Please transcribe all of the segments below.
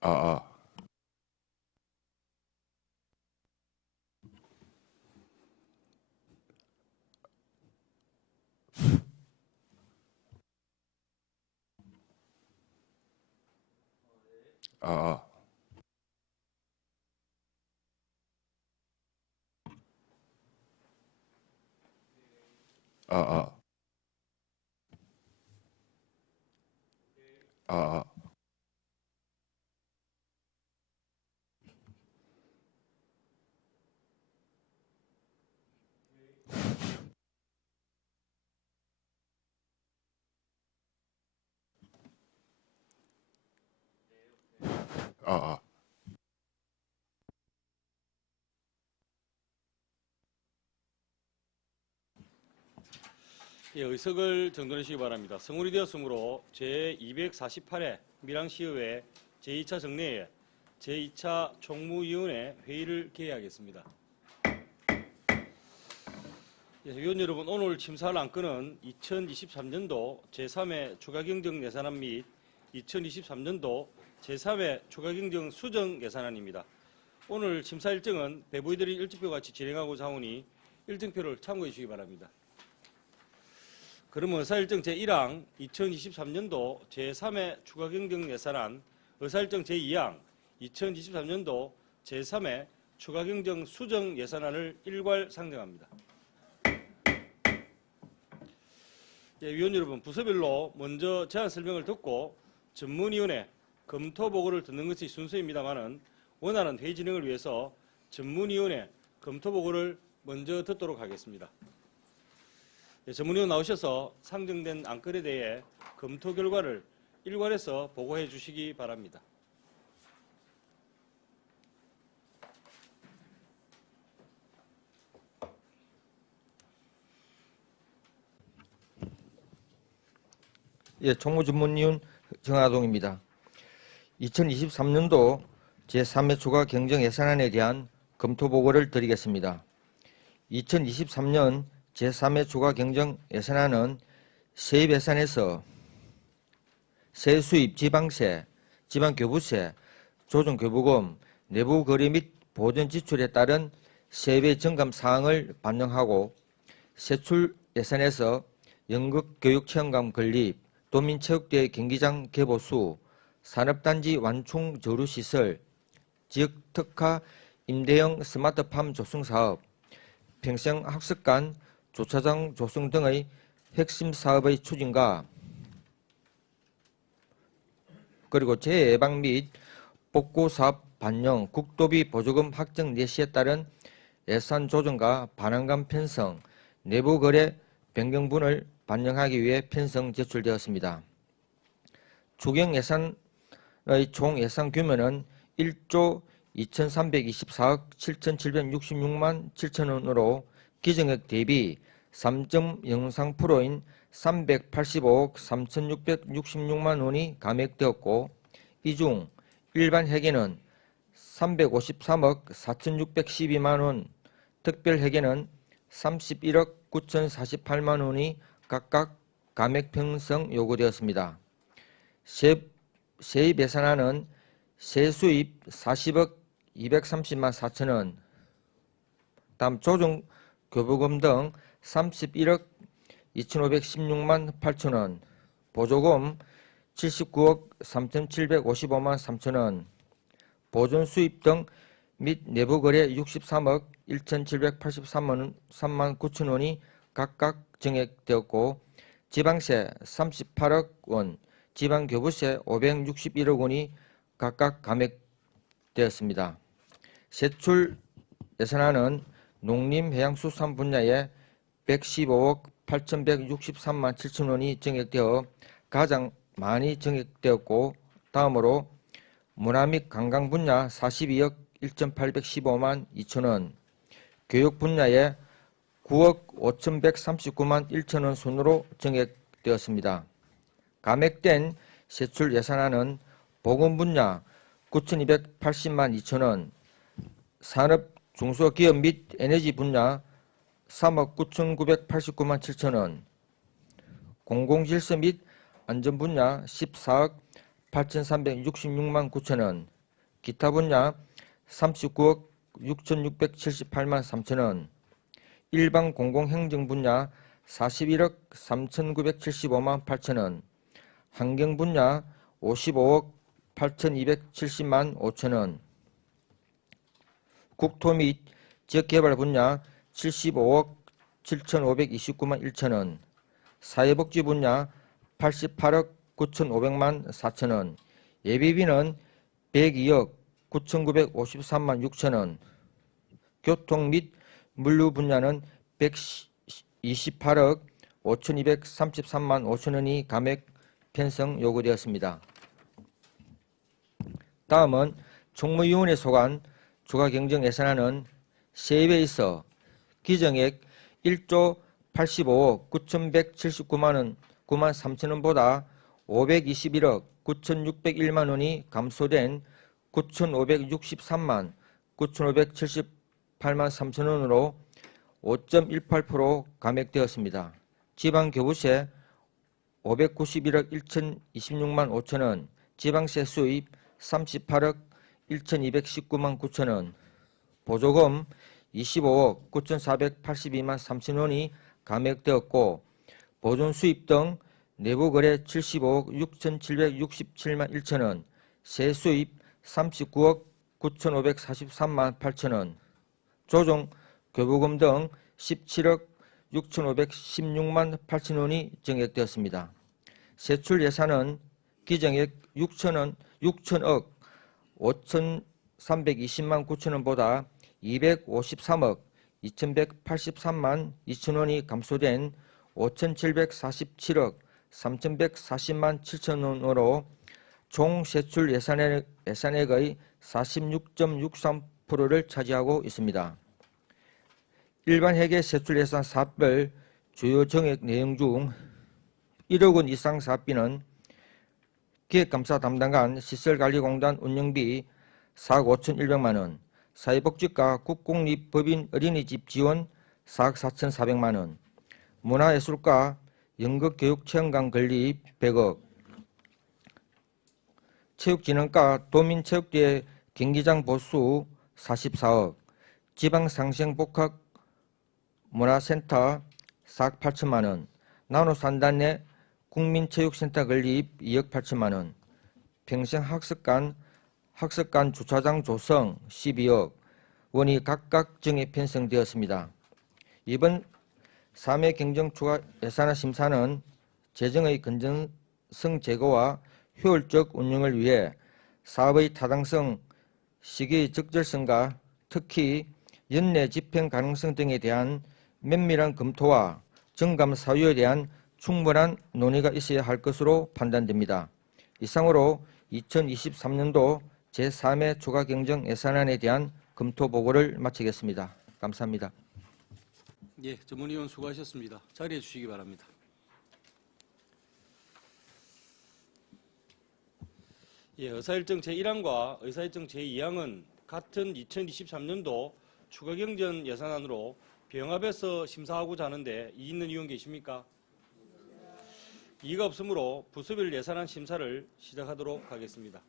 아, 아, 아, 아, 아, 아, 아, 아, 아. 예, 의석을 정돈해 주시기 바랍니다. 성울이 되었으므로 제248회 밀양시의회 제2차 정례회 제2차 총무위원회 회의를 개회하겠습니다. 예, 위원 여러분, 오늘 심사할 안건은 2023년도 제3회 추가경정 예산안 및 2023년도 제3회 추가경정 수정 예산안입니다. 오늘 심사 일정은 배부에 드린 일정표 같이 진행하고자 하오니 일정표를 참고해 주시기 바랍니다. 그러면 의사일정 제1항 2023년도 제3회 추가경정 예산안, 의사일정 제2항 2023년도 제3회 추가경정 수정 예산안을 일괄 상정합니다. 예, 위원 여러분, 부서별로 먼저 제안 설명을 듣고 전문위원회 검토보고를 듣는 것이 순서입니다만은 원활한 회의 진행을 위해서 전문위원회 검토보고를 먼저 듣도록 하겠습니다. 예, 전문위원 나오셔서 상정된 안건에 대해 검토 결과를 일괄해서 보고해 주시기 바랍니다. 예, 총무전문위원 정하동입니다. 2023년도 제3회 추가 경정 예산안에 대한 검토 보고를 드리겠습니다. 2023년 제3회 추가 경정 예산안은 세입 예산에서 세수입 지방세, 지방교부세, 조정교부금, 내부 거래 및 보전 지출에 따른 세배 정감 사항을 반영하고 세출 예산에서 연극 교육체험관 건립, 도민체육대 경기장 개보수, 산업단지 완충 저류시설, 지역특화 임대형 스마트팜 조성사업, 평생학습관 주차장 조성 등의 핵심 사업의 추진과 그리고 재예방 및 복구사업 반영, 국도비 보조금 확정 예시에 따른 예산 조정과 반환감 편성, 내부거래 변경분을 반영하기 위해 편성 제출되었습니다. 추경 예산의 총 예산 규모는 1조 2324억 7766만 7천원으로 기정액 대비 3.03%인 385억 3666만 원이 감액되었고, 이 중 일반 회계는 353억 4612만 원, 특별 회계는 31억 9048만 원이 각각 감액 편성 요구되었습니다. 세입 예산안은 세수입 40억 230만 4천원, 다음 조정 교부금 등 31억 2516만 8천원, 보조금 79억 3755만 3천원, 보존 수입 등 및 내부거래 63억 1783만 9천원이 각각 정액되었고, 지방세 38억 원, 지방교부세 561억 원이 각각 감액되었습니다. 세출 예산안은 농림해양수산 분야에 115억 8163만 7천원이 정액되어 가장 많이 정액되었고, 다음으로 문화 및 관광 분야 42억 1815만 2천원, 교육 분야에 9억 5139만 1천원 순으로 정액되었습니다. 감액된 세출 예산안은 보건 분야 9,280만 2천원, 산업 중소기업 및 에너지 분야 3억 9,989만 7천원, 공공질서 및 안전 분야 14억 8,366만 9천원, 기타 분야 39억 6,678만 3천원, 일반 공공행정 분야 41억 3,975만 8천원, 환경 분야 55억 8,270만 5천원, 국토 및 지역개발 분야 75억 7,529만 1천원, 사회복지 분야 88억 9,500만 4천원, 예비비는 102억 9,953만 6천원, 교통 및 물류 분야는 128억 5,233만 5천원이 감액 편성 요구되었습니다. 다음은 총무위원회 소관 추가경정 예산안은 세입에 있어 기정액 1조 85억 9,179만 3천원보다 521억 9,601만 원이 감소된 9,563만 9,578만 3천원으로 5.18% 감액되었습니다. 지방교부세 591억 1,026만 5천원, 지방세 수입 38억 1,219만 9천원, 보조금 25억 9,482만 3천원이 감액되었고 보존수입 등 내부거래 75억 6,767만 1천원, 세수입 39억 9,543만 8천원, 조정 교부금 등 17억 6,516만 8천원이 증액되었습니다. 세출 예산은 기정액 6천억 5,320만 9천원보다 253억 2,183만 2천원이 감소된 5,747억 3,140만 7천원으로 총 세출 예산액의 46.63%를 차지하고 있습니다. 일반 회계 세출 예산 사업별 주요 정액 내용 중 1억 원 이상 사업비는 기획감사 담당관 시설관리공단 운영비 4억 5,100만 원, 사회복지과 국공립법인 어린이집 지원 4억 4,400만 원, 문화예술과 연극교육체험관 건립 100억, 체육진흥과 도민체육대회 경기장 보수 44억, 지방상생복합 문화센터 4억 8천만 원, 나노산단내 국민체육센터 건립 2억 8천만 원, 평생학습관 주차장 조성 12억 원이 각각 증액 편성되었습니다. 이번 3회 경정 추가 예산안 심사는 재정의 건전성 제고와 효율적 운영을 위해 사업의 타당성, 시기의 적절성과 특히 연내 집행 가능성 등에 대한 면밀한 검토와 정감 사유에 대한 충분한 논의가 있어야 할 것으로 판단됩니다. 이상으로 2023년도 제3회 추가 경정 예산안에 대한 검토 보고를 마치겠습니다. 감사합니다. 예, 전문위원 수고하셨습니다. 자리해 주시기 바랍니다. 예, 의사일정 제1항과 의사일정 제2항은 같은 2023년도 추가경정 예산안으로 병합해서 심사하고자 하는데 이의 있는 의원 계십니까? 이의가 없으므로 부서별 예산안 심사를 시작하도록 하겠습니다.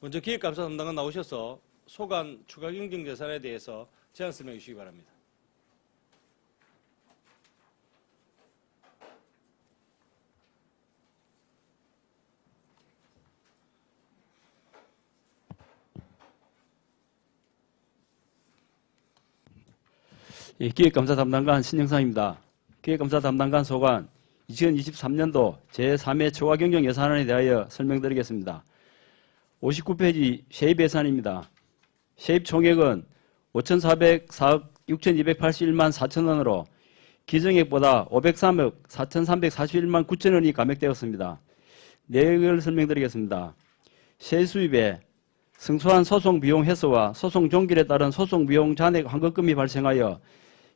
먼저 기획감사 담당관 나오셔서 소관 추가경정 예산에 대해서 제안 설명해 주시기 바랍니다. 예, 기획감사 담당관 신영상입니다. 기획감사 담당관 소관 2023년도 제3회 추가경정 예산안에 대하여 설명드리겠습니다. 59페이지 세입 예산입니다. 세입 총액은 5,404억 6,281만 4천원으로 기정액보다 503억 4,341만 9천원이 감액되었습니다. 내역을 설명드리겠습니다. 세수입에 승소한 소송 비용 해소와 소송 종결에 따른 소송 비용 잔액 환급금이 발생하여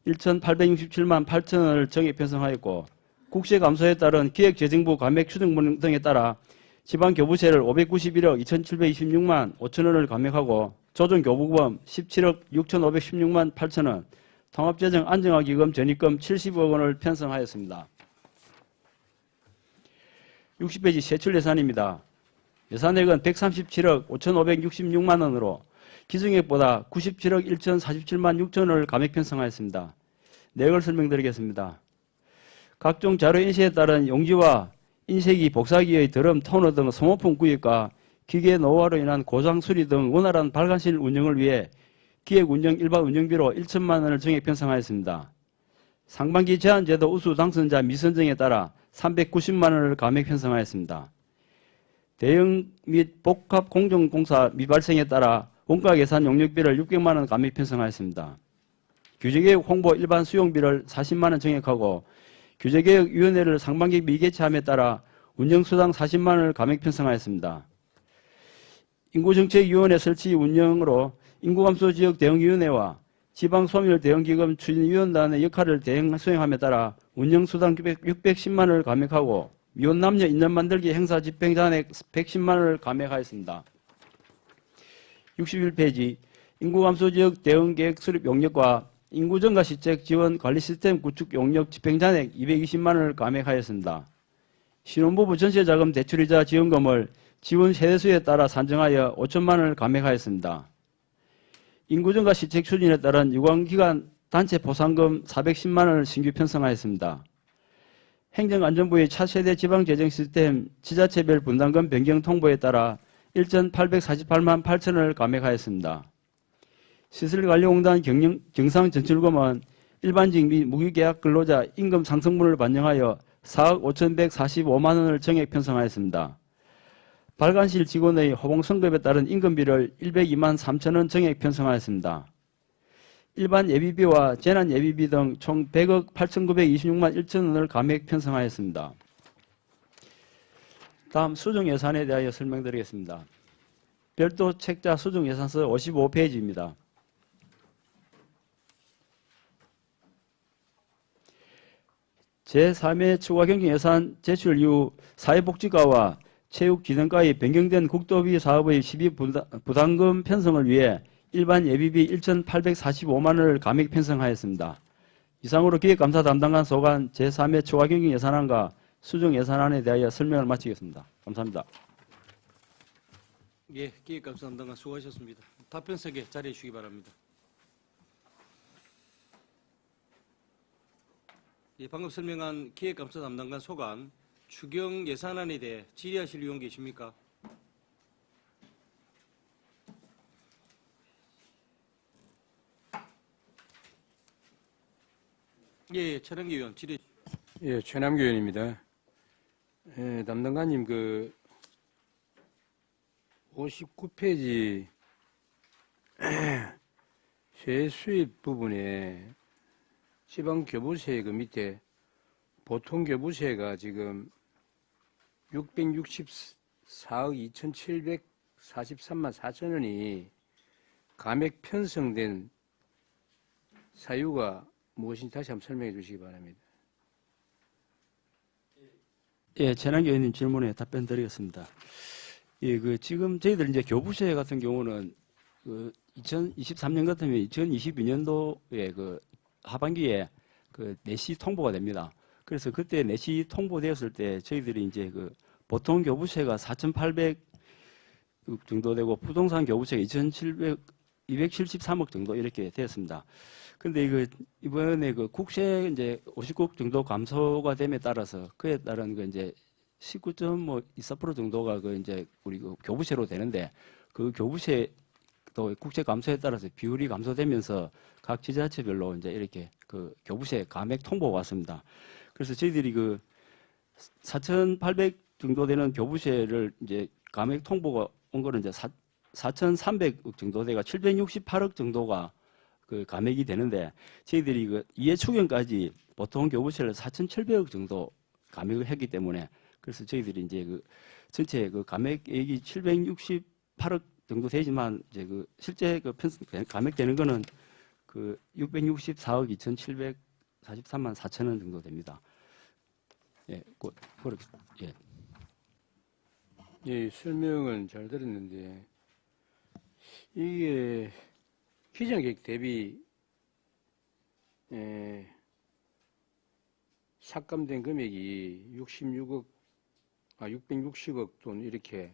1,867만 8천원을 정액 편성하였고 국세 감소에 따른 기획재정부 감액 추정 등에 따라 지방교부세를 591억 2,726만 5천원을 감액하고 조정교부금 17억 6,516만 8천원, 통합재정 안정화기금 전입금 70억 원을 편성하였습니다. 60페이지 세출 예산입니다. 예산액은 137억 5,566만 원으로 기정액보다 97억 1,047만 6천 원을 감액 편성하였습니다. 내역을 설명드리겠습니다. 각종 자료 인쇄에 따른 용지와 인쇄기, 복사기의 드럼, 토너 등 소모품 구입과 기계 노후화로 인한 고장 수리 등 원활한 발간실 운영을 위해 기획 운영 일반 운영비로 1천만 원을 정액 편성하였습니다. 상반기 제한제도 우수 당선자 미선정에 따라 390만 원을 감액 편성하였습니다. 대형 및 복합 공정공사 미발생에 따라 원가 계산 용역비를 600만 원 감액 편성하였습니다. 규제개혁 홍보 일반 수용비를 40만 원 정액하고 규제개혁위원회를 상반기 미개최함에 따라 운영수당 40만 원을 감액 편성하였습니다. 인구정책위원회 설치 운영으로 인구감소지역 대응위원회와 지방소멸 대응기금 추진위원단의 역할을 수행함에 따라 운영수당 610만 원을 감액하고 미혼 남녀 인연 만들기 행사 집행잔액 110만 원을 감액하였습니다. 61페이지 인구감소지역 대응계획 수립 용역과 인구증가 시책 지원 관리 시스템 구축 용역 집행잔액 220만 원을 감액하였습니다. 신혼부부 전세자금 대출이자 지원금을 지원 세대수에 따라 산정하여 5천만 원을 감액하였습니다. 인구증가 시책 추진에 따른 유관기관 단체 보상금 410만 원을 신규 편성하였습니다. 행정안전부의 차세대 지방재정 시스템 지자체별 분담금 변경 통보에 따라 1,848만 8천 원을 감액하였습니다. 시설관리공단 경상전출금은 일반직 및 무기계약 근로자 임금 상승분을 반영하여 4억 5,145만 원을 정액 편성하였습니다. 발간실 직원의 호봉성급에 따른 임금비를 102만 3천 원 정액 편성하였습니다. 일반 예비비와 재난 예비비 등 총 100억 8,926만 1천 원을 감액 편성하였습니다. 다음 수정 예산에 대하여 설명드리겠습니다. 별도 책자 수정 예산서 55페이지입니다. 제3회 추가 경정 예산 제출 이후 사회복지과와 체육진흥과의 변경된 국도비 사업의 시비 부담금 편성을 위해 일반 예비비 1,845만 원을 감액 편성하였습니다. 이상으로 기획감사 담당관 소관 제3회 추가 경정 예산안과 수정 예산안에 대하여 설명을 마치겠습니다. 감사합니다. 예, 기획감사 담당관 수고하셨습니다. 답변석에 자리해 주시기 바랍니다. 예, 방금 설명한 기획감사 담당관 소관 추경 예산안에 대해 질의하실 의원 계십니까? 예, 최남기 의원 질의. 예, 최남규 의원입니다. 담당관님, 59페이지 세수입 부분에 지방교부세 그 밑에 보통교부세가 지금 664억 2,743만 4천 원이 감액 편성된 사유가 무엇인지 다시 한번 설명해 주시기 바랍니다. 예, 최남기 의원님 질문에 답변 드리겠습니다. 예, 지금 저희들 이제 교부세 같은 경우는 2023년 같으면 2022년도에 하반기에 내시 통보가 됩니다. 그래서 그때 내시 통보되었을 때 저희들이 이제 보통 교부세가 4,800 정도 되고 부동산 교부세가 273억 정도 이렇게 되었습니다. 근데 이번에 국세 이제 50국 정도 감소가 됨에 따라서 그에 따른 이제 19.24% 정도가 이제 우리 교부세로 되는데 그 교부세 또 국세 감소에 따라서 비율이 감소되면서 각 지자체별로 이제 이렇게 교부세 감액 통보가 왔습니다. 그래서 저희들이 4,800 정도 되는 교부세를 이제 감액 통보가 온 거는 이제 4,300억 정도 돼가 768억 정도가 감액이 되는데 저희들이 이해 추경까지 보통 교부세를 4,700억 정도 감액을 했기 때문에 그래서 저희들이 이제 전체 감액액이 768억 정도 되지만 이제 실제 감액되는 거는 664억 2,743만 4천 원 정도 됩니다. 예, 그렇게 예. 예, 설명은 잘 들었는데 이게 기정객 대비 삭감된 금액이 660억 돈 이렇게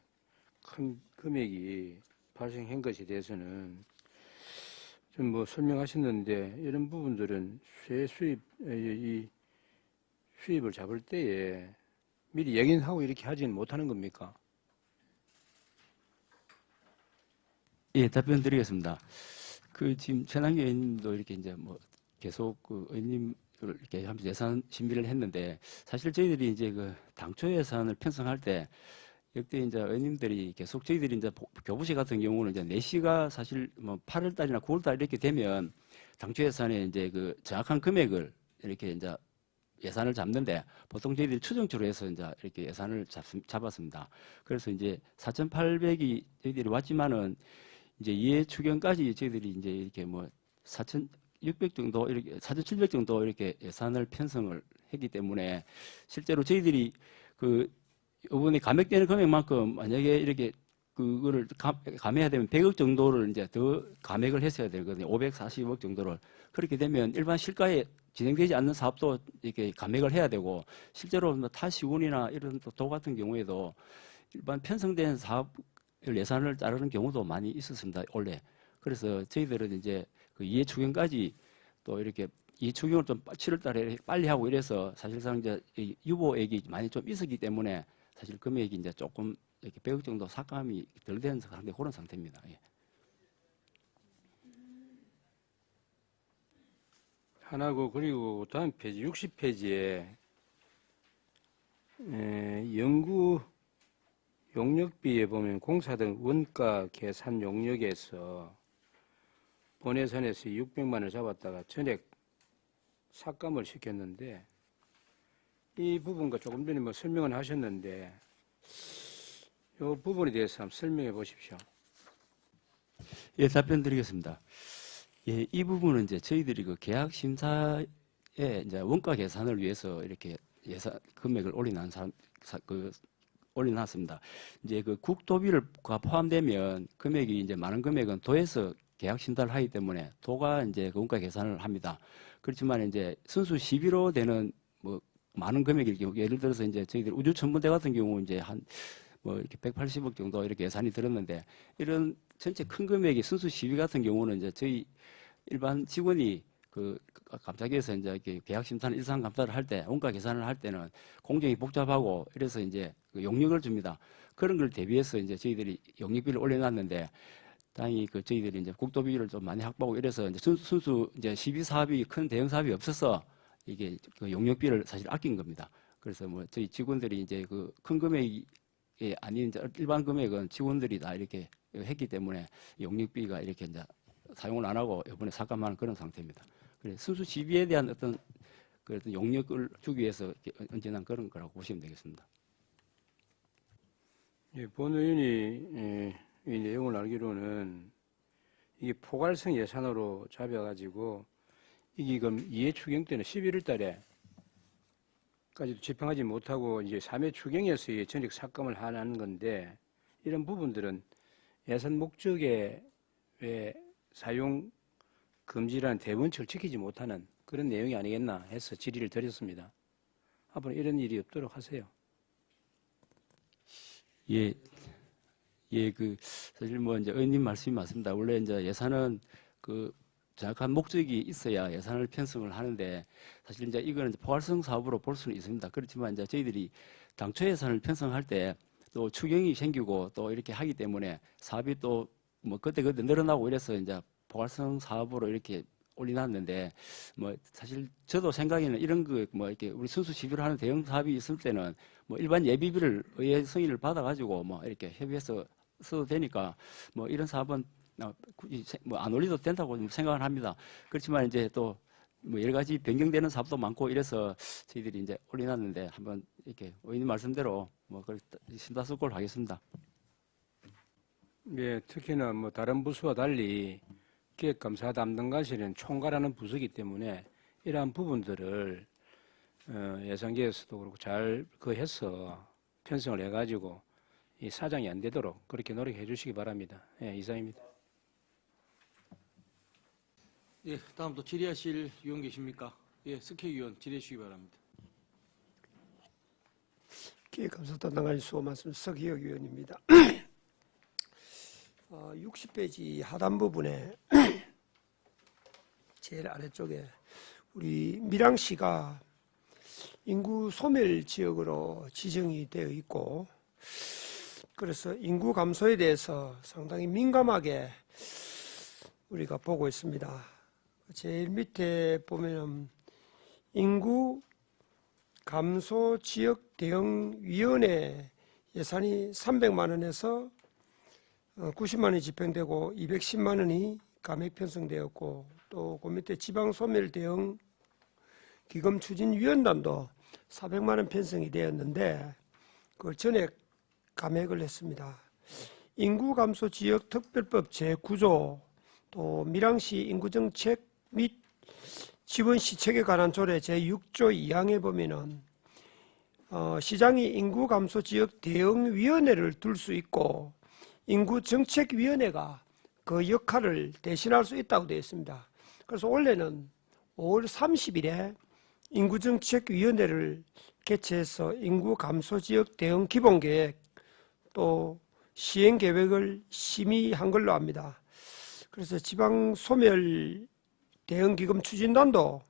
큰 금액이 발생한 것에 대해서는 좀 뭐 설명하셨는데 이런 부분들은 이 수입을 잡을 때에 미리 예견하고 이렇게 하지는 못하는 겁니까? 예, 답변 드리겠습니다. 그 지금 최남기 의원님도 이렇게 이제 뭐 계속 그 의원님을 이렇게 하면서 예산 심의를 했는데 사실 저희들이 이제 그 당초 예산을 편성할 때 역대 이제 의원님들이 계속 저희들이 이제 교부시 같은 경우는 이제 내시가 사실 뭐 8월 달이나 9월 달 이렇게 되면 당초 예산에 이제 그 정확한 금액을 이렇게 이제 예산을 잡는데 보통 저희들이 추정치로 해서 이제 이렇게 예산을 잡았습니다. 그래서 이제 4,800이 저희들이 왔지만은 이제 이해 추경까지 저희들이 이제 이렇게 뭐 4,600 정도 이렇게 4,700 정도 이렇게 예산을 편성을 했기 때문에 실제로 저희들이 그 이번에 감액되는 금액만큼 만약에 이렇게 그거를 감해야 되면 100억 정도를 이제 더 감액을 했어야 되거든요. 540억 정도를. 그렇게 되면 일반 실가에 진행되지 않는 사업도 이렇게 감액을 해야 되고 실제로 뭐 타시군이나 이런 도 같은 경우에도 일반 편성된 사업 예산을 자르는 경우도 많이 있었습니다. 원래. 그래서 저희들은 이제 그 이해 추경까지 또 이렇게 이 추경을 좀 7월 달에 빨리 하고 이래서 사실상 이제 유보액이 많이 좀 있었기 때문에 사실 금액이 이제 조금 이렇게 100억 정도 삭감이 덜 된 상태 그런 상태입니다. 예. 하나고 그리고 다음 페이지 60페이지에 연구 용역비에 보면 공사 등 원가 계산 용역에서 본 예산에서 600만 원을 잡았다가 전액 삭감을 시켰는데 이 부분과 조금 전에 뭐 설명을 하셨는데 이 부분에 대해서 한번 설명해 보십시오. 예, 답변 드리겠습니다. 예, 이 부분은 이제 저희들이 그 계약 심사에 이제 원가 계산을 위해서 이렇게 예산 금액을 올려놨습니다. 이제 그 국도비가 포함되면 금액이 이제 많은 금액은 도에서 계약 심사를 하기 때문에 도가 이제 그 원가 계산을 합니다. 그렇지만 이제 순수 시비로 되는 뭐 많은 금액일 경우 예를 들어서 이제 저희들 우주천문대 같은 경우 이제 한 뭐 이렇게 180억 정도 이렇게 예산이 들었는데 이런 전체 큰 금액이 순수 시비 같은 경우는 이제 저희 일반 직원이 그 감사기에서 이제 이렇게 계약 심사는 일상 감사를 할 때 원가 계산을 할 때는 공정이 복잡하고 이래서 이제 그 용역을 줍니다. 그런 걸 대비해서 이제 저희들이 용역비를 올려놨는데 다행히 그 저희들이 이제 국도비를 좀 많이 확보하고 이래서 이제 순수 이제 시비 사업이 큰 대형 사업이 없어서 이게 그 용역비를 사실 아낀 겁니다. 그래서 뭐 저희 직원들이 이제 그 큰 금액이 아닌 이제 일반 금액은 직원들이 다 이렇게 했기 때문에 용역비가 이렇게 이제 사용을 안 하고 이번에 삭감하는 그런 상태입니다. 그래서 순수 시비에 대한 어떤 그 용역을 주기 위해서 언제나 그런 거라고 보시면 되겠습니다. 예, 본 의원이 이 내용을 알기로는 이게 포괄성 예산으로 잡아가지고 이게 그럼 이해 추경 때는 11월 달에 까지도 집행하지 못하고 이제 3회 추경에서의 전액 삭감을 하는 건데 이런 부분들은 예산 목적에 왜 사용 금지라는 대원칙을 지키지 못하는 그런 내용이 아니겠나 해서 질의를 드렸습니다. 앞으로 이런 일이 없도록 하세요. 예, 예, 그 사실 뭐 이제 의원님 말씀이 맞습니다. 원래 이제 예산은 그 정확한 목적이 있어야 예산을 편성을 하는데 사실 이제 이거는 이제 포괄성 사업으로 볼 수는 있습니다. 그렇지만 이제 저희들이 당초 예산을 편성할 때 또 추경이 생기고 또 이렇게 하기 때문에 사업이 또 뭐 그때 늘어나고 이래서 이제 포괄성 사업으로 이렇게 올려놨는데 뭐 사실 저도 생각에는 이런 거 뭐 이렇게 우리 순수 시비를 하는 대형 사업이 있을 때는 뭐 일반 예비비를 의회 승인을 받아가지고 뭐 이렇게 협의해서 써도 되니까 뭐 이런 사업은 굳이 뭐 안 올려도 된다고 생각을 합니다. 그렇지만 이제 또 뭐 여러 가지 변경되는 사업도 많고 이래서 저희들이 이제 올려놨는데 한번 이렇게 의원님 말씀대로 뭐 심사숙고를 하겠습니다. 예, 특히나 뭐 다른 부서와 달리 기획감사 담당관실은 총괄하는 부서이기 때문에 이러한 부분들을 예산계에서도 그렇고 잘 해서 편성을 해가지고 이 사장이 안 되도록 그렇게 노력해 주시기 바랍니다. 예, 이상입니다. 예, 다음 또 질의하실 의원 계십니까? 예, 스케 의원 질의해 주시기 바랍니다. 기획감사 담당관님 수고 많습니다. 서기혁 의원입니다. 60페이지 하단 부분에 제일 아래쪽에 우리 밀양시가 인구 소멸 지역으로 지정이 되어 있고, 그래서 인구 감소에 대해서 상당히 민감하게 우리가 보고 있습니다. 제일 밑에 보면 인구 감소 지역 대응 위원회 예산이 300만 원에서 90만 원이 집행되고 210만 원이 감액 편성되었고, 또 그 밑에 지방 소멸 대응 기금 추진 위원단도 400만 원 편성이 되었는데 그걸 전액 감액을 했습니다. 인구 감소 지역 특별법 제9조 또 밀양시 인구정책 및 지원 시책에 관한 조례 제6조 2항에 보면은 시장이 인구 감소 지역 대응 위원회를 둘 수 있고 인구정책위원회가 그 역할을 대신할 수 있다고 되어 있습니다. 그래서 원래는 5월 30일에 인구정책위원회를 개최해서 인구 감소 지역 대응 기본계획 또 시행계획을 심의한 걸로 압니다. 그래서 지방소멸 대응기금 추진단도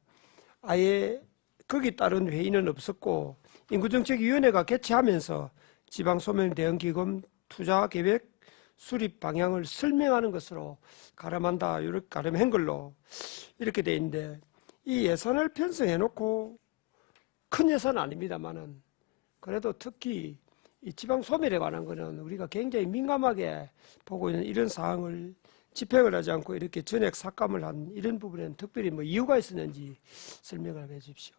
아예 거기 따른 회의는 없었고, 인구정책위원회가 개최하면서 지방소멸 대응기금 투자계획 수립 방향을 설명하는 것으로 가름한다, 이렇게 가름한 걸로 이렇게 돼 있는데, 이 예산을 편성해 놓고 큰 예산은 아닙니다만은 그래도 특히 이 지방 소멸에 관한 거는 우리가 굉장히 민감하게 보고 있는 이런 사항을 집행을 하지 않고 이렇게 전액 삭감을 한 이런 부분에는 특별히 뭐 이유가 있었는지 설명을 해 주십시오.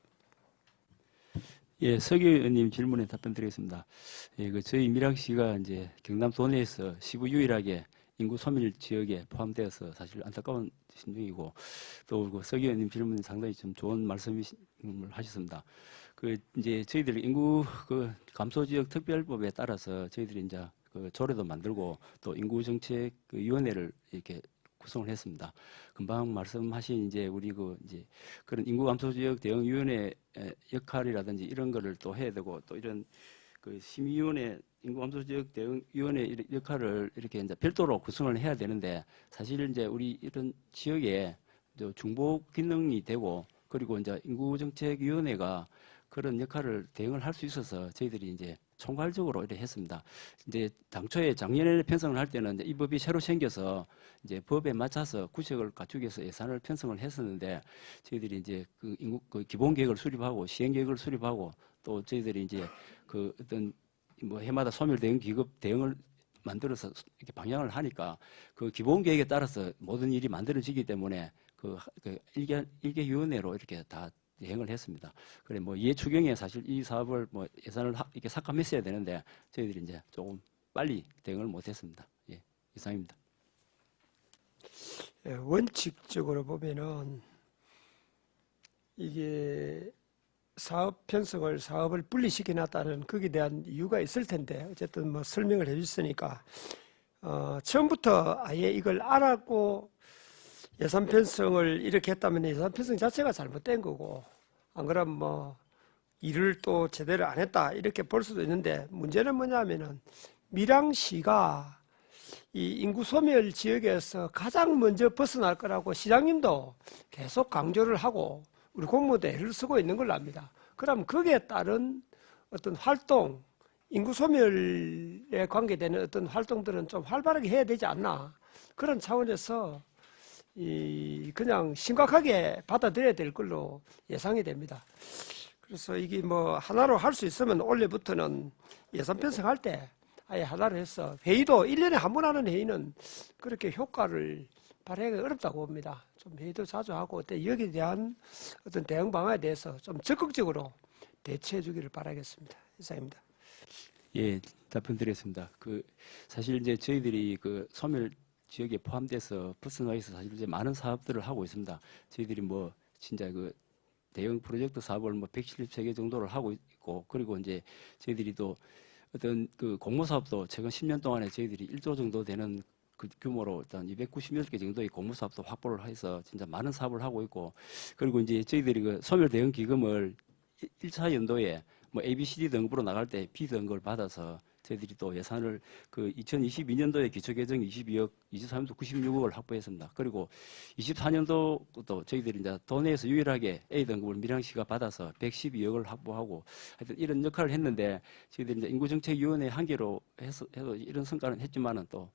예, 서기 의원님 질문에 답변드리겠습니다. 예, 저희 밀양시가 이제 경남 도내에서 시구 유일하게 인구 소멸 지역에 포함되어서 사실 안타까운 심정이고, 또 서기 의원님 질문이 상당히 좀 좋은 말씀을 하셨습니다. 이제 저희들 인구 감소 지역 특별법에 따라서 저희들이 이제 조례도 만들고 또 인구 정책 위원회를 이렇게 구성을 했습니다. 금방 말씀하신 이제 우리 이제 그런 인구 감소 지역 대응 위원회 역할이라든지 이런 거를 또 해야 되고, 또 이런 심의위원회 인구 감소 지역 대응 위원회 역할을 이렇게 이제 별도로 구성을 해야 되는데, 사실 이제 우리 이런 지역에 중복 기능이 되고, 그리고 이제 인구 정책 위원회가 그런 역할을 대응을 할 수 있어서 저희들이 이제 총괄적으로 이렇게 했습니다. 이제 당초에 작년에 편성을 할 때는 이제 이 법이 새로 생겨서 이제 법에 맞춰서 구색을 갖추기 위해서 예산을 편성을 했었는데, 저희들이 이제 그 기본 계획을 수립하고 시행 계획을 수립하고, 또 저희들이 이제 어떤 뭐 해마다 소멸 대응 기급 대응을 만들어서 이렇게 방향을 하니까 그 기본 계획에 따라서 모든 일이 만들어지기 때문에 일개 위원회로 이렇게 다 대행을 했습니다. 그래 뭐 이해 추경에 사실 이 사업을 뭐 예산을 이렇게 삭감했어야 되는데 저희들이 이제 조금 빨리 대응을 못했습니다. 예, 이상입니다. 예, 원칙적으로 보면은 이게 사업 편성을 사업을 분리시켜 놨다는 거기에 대한 이유가 있을 텐데, 어쨌든 뭐 설명을 해 주셨으니까 처음부터 아예 이걸 알았고 예산 편성을 이렇게 했다면 예산 편성 자체가 잘못된 거고, 안 그러면 뭐 일을 또 제대로 안 했다 이렇게 볼 수도 있는데, 문제는 뭐냐면은 밀양시가 이 인구 소멸 지역에서 가장 먼저 벗어날 거라고 시장님도 계속 강조를 하고 우리 공무원도 애를 쓰고 있는 걸로 압니다. 그럼 거기에 따른 어떤 활동, 인구 소멸에 관계되는 어떤 활동들은 좀 활발하게 해야 되지 않나, 그런 차원에서 그냥 심각하게 받아들여야 될 걸로 예상이 됩니다. 그래서 이게 뭐 하나로 할 수 있으면 올해부터는 예산 편성할 때 아예 하나로 해서, 회의도 1년에 한 번 하는 회의는 그렇게 효과를 발휘하기 어렵다고 봅니다. 좀 회의도 자주 하고 여기에 대한 어떤 대응 방안에 대해서 좀 적극적으로 대처해 주기를 바라겠습니다. 이상입니다. 예, 답변드리겠습니다. 사실 이제 저희들이 소멸 지역에 포함돼서 벗어나서 사실 이제 많은 사업들을 하고 있습니다. 저희들이 뭐 진짜 대형 프로젝트 사업을 뭐 173개 정도를 하고 있고, 그리고 이제 저희들이 또 어떤 공모 사업도 최근 10년 동안에 저희들이 1조 정도 되는 규모로 일단 290여 개 정도의 공모 사업도 확보를 해서 진짜 많은 사업을 하고 있고, 그리고 이제 저희들이 소멸 대응 기금을 1차 연도에 뭐 ABCD 등급으로 나갈 때 B 등급을 받아서 저희들이 또 예산을 그 2022년도에 기초개정 22억, 23년도 96억을 확보했습니다. 그리고 24년도도 저희들이 이제 도내에서 유일하게 A 등급을 밀양시가 받아서 112억을 확보하고 하여튼 이런 역할을 했는데 저희들이 이제 인구정책위원회 한계로 해서 이런 성과는 했지만은 또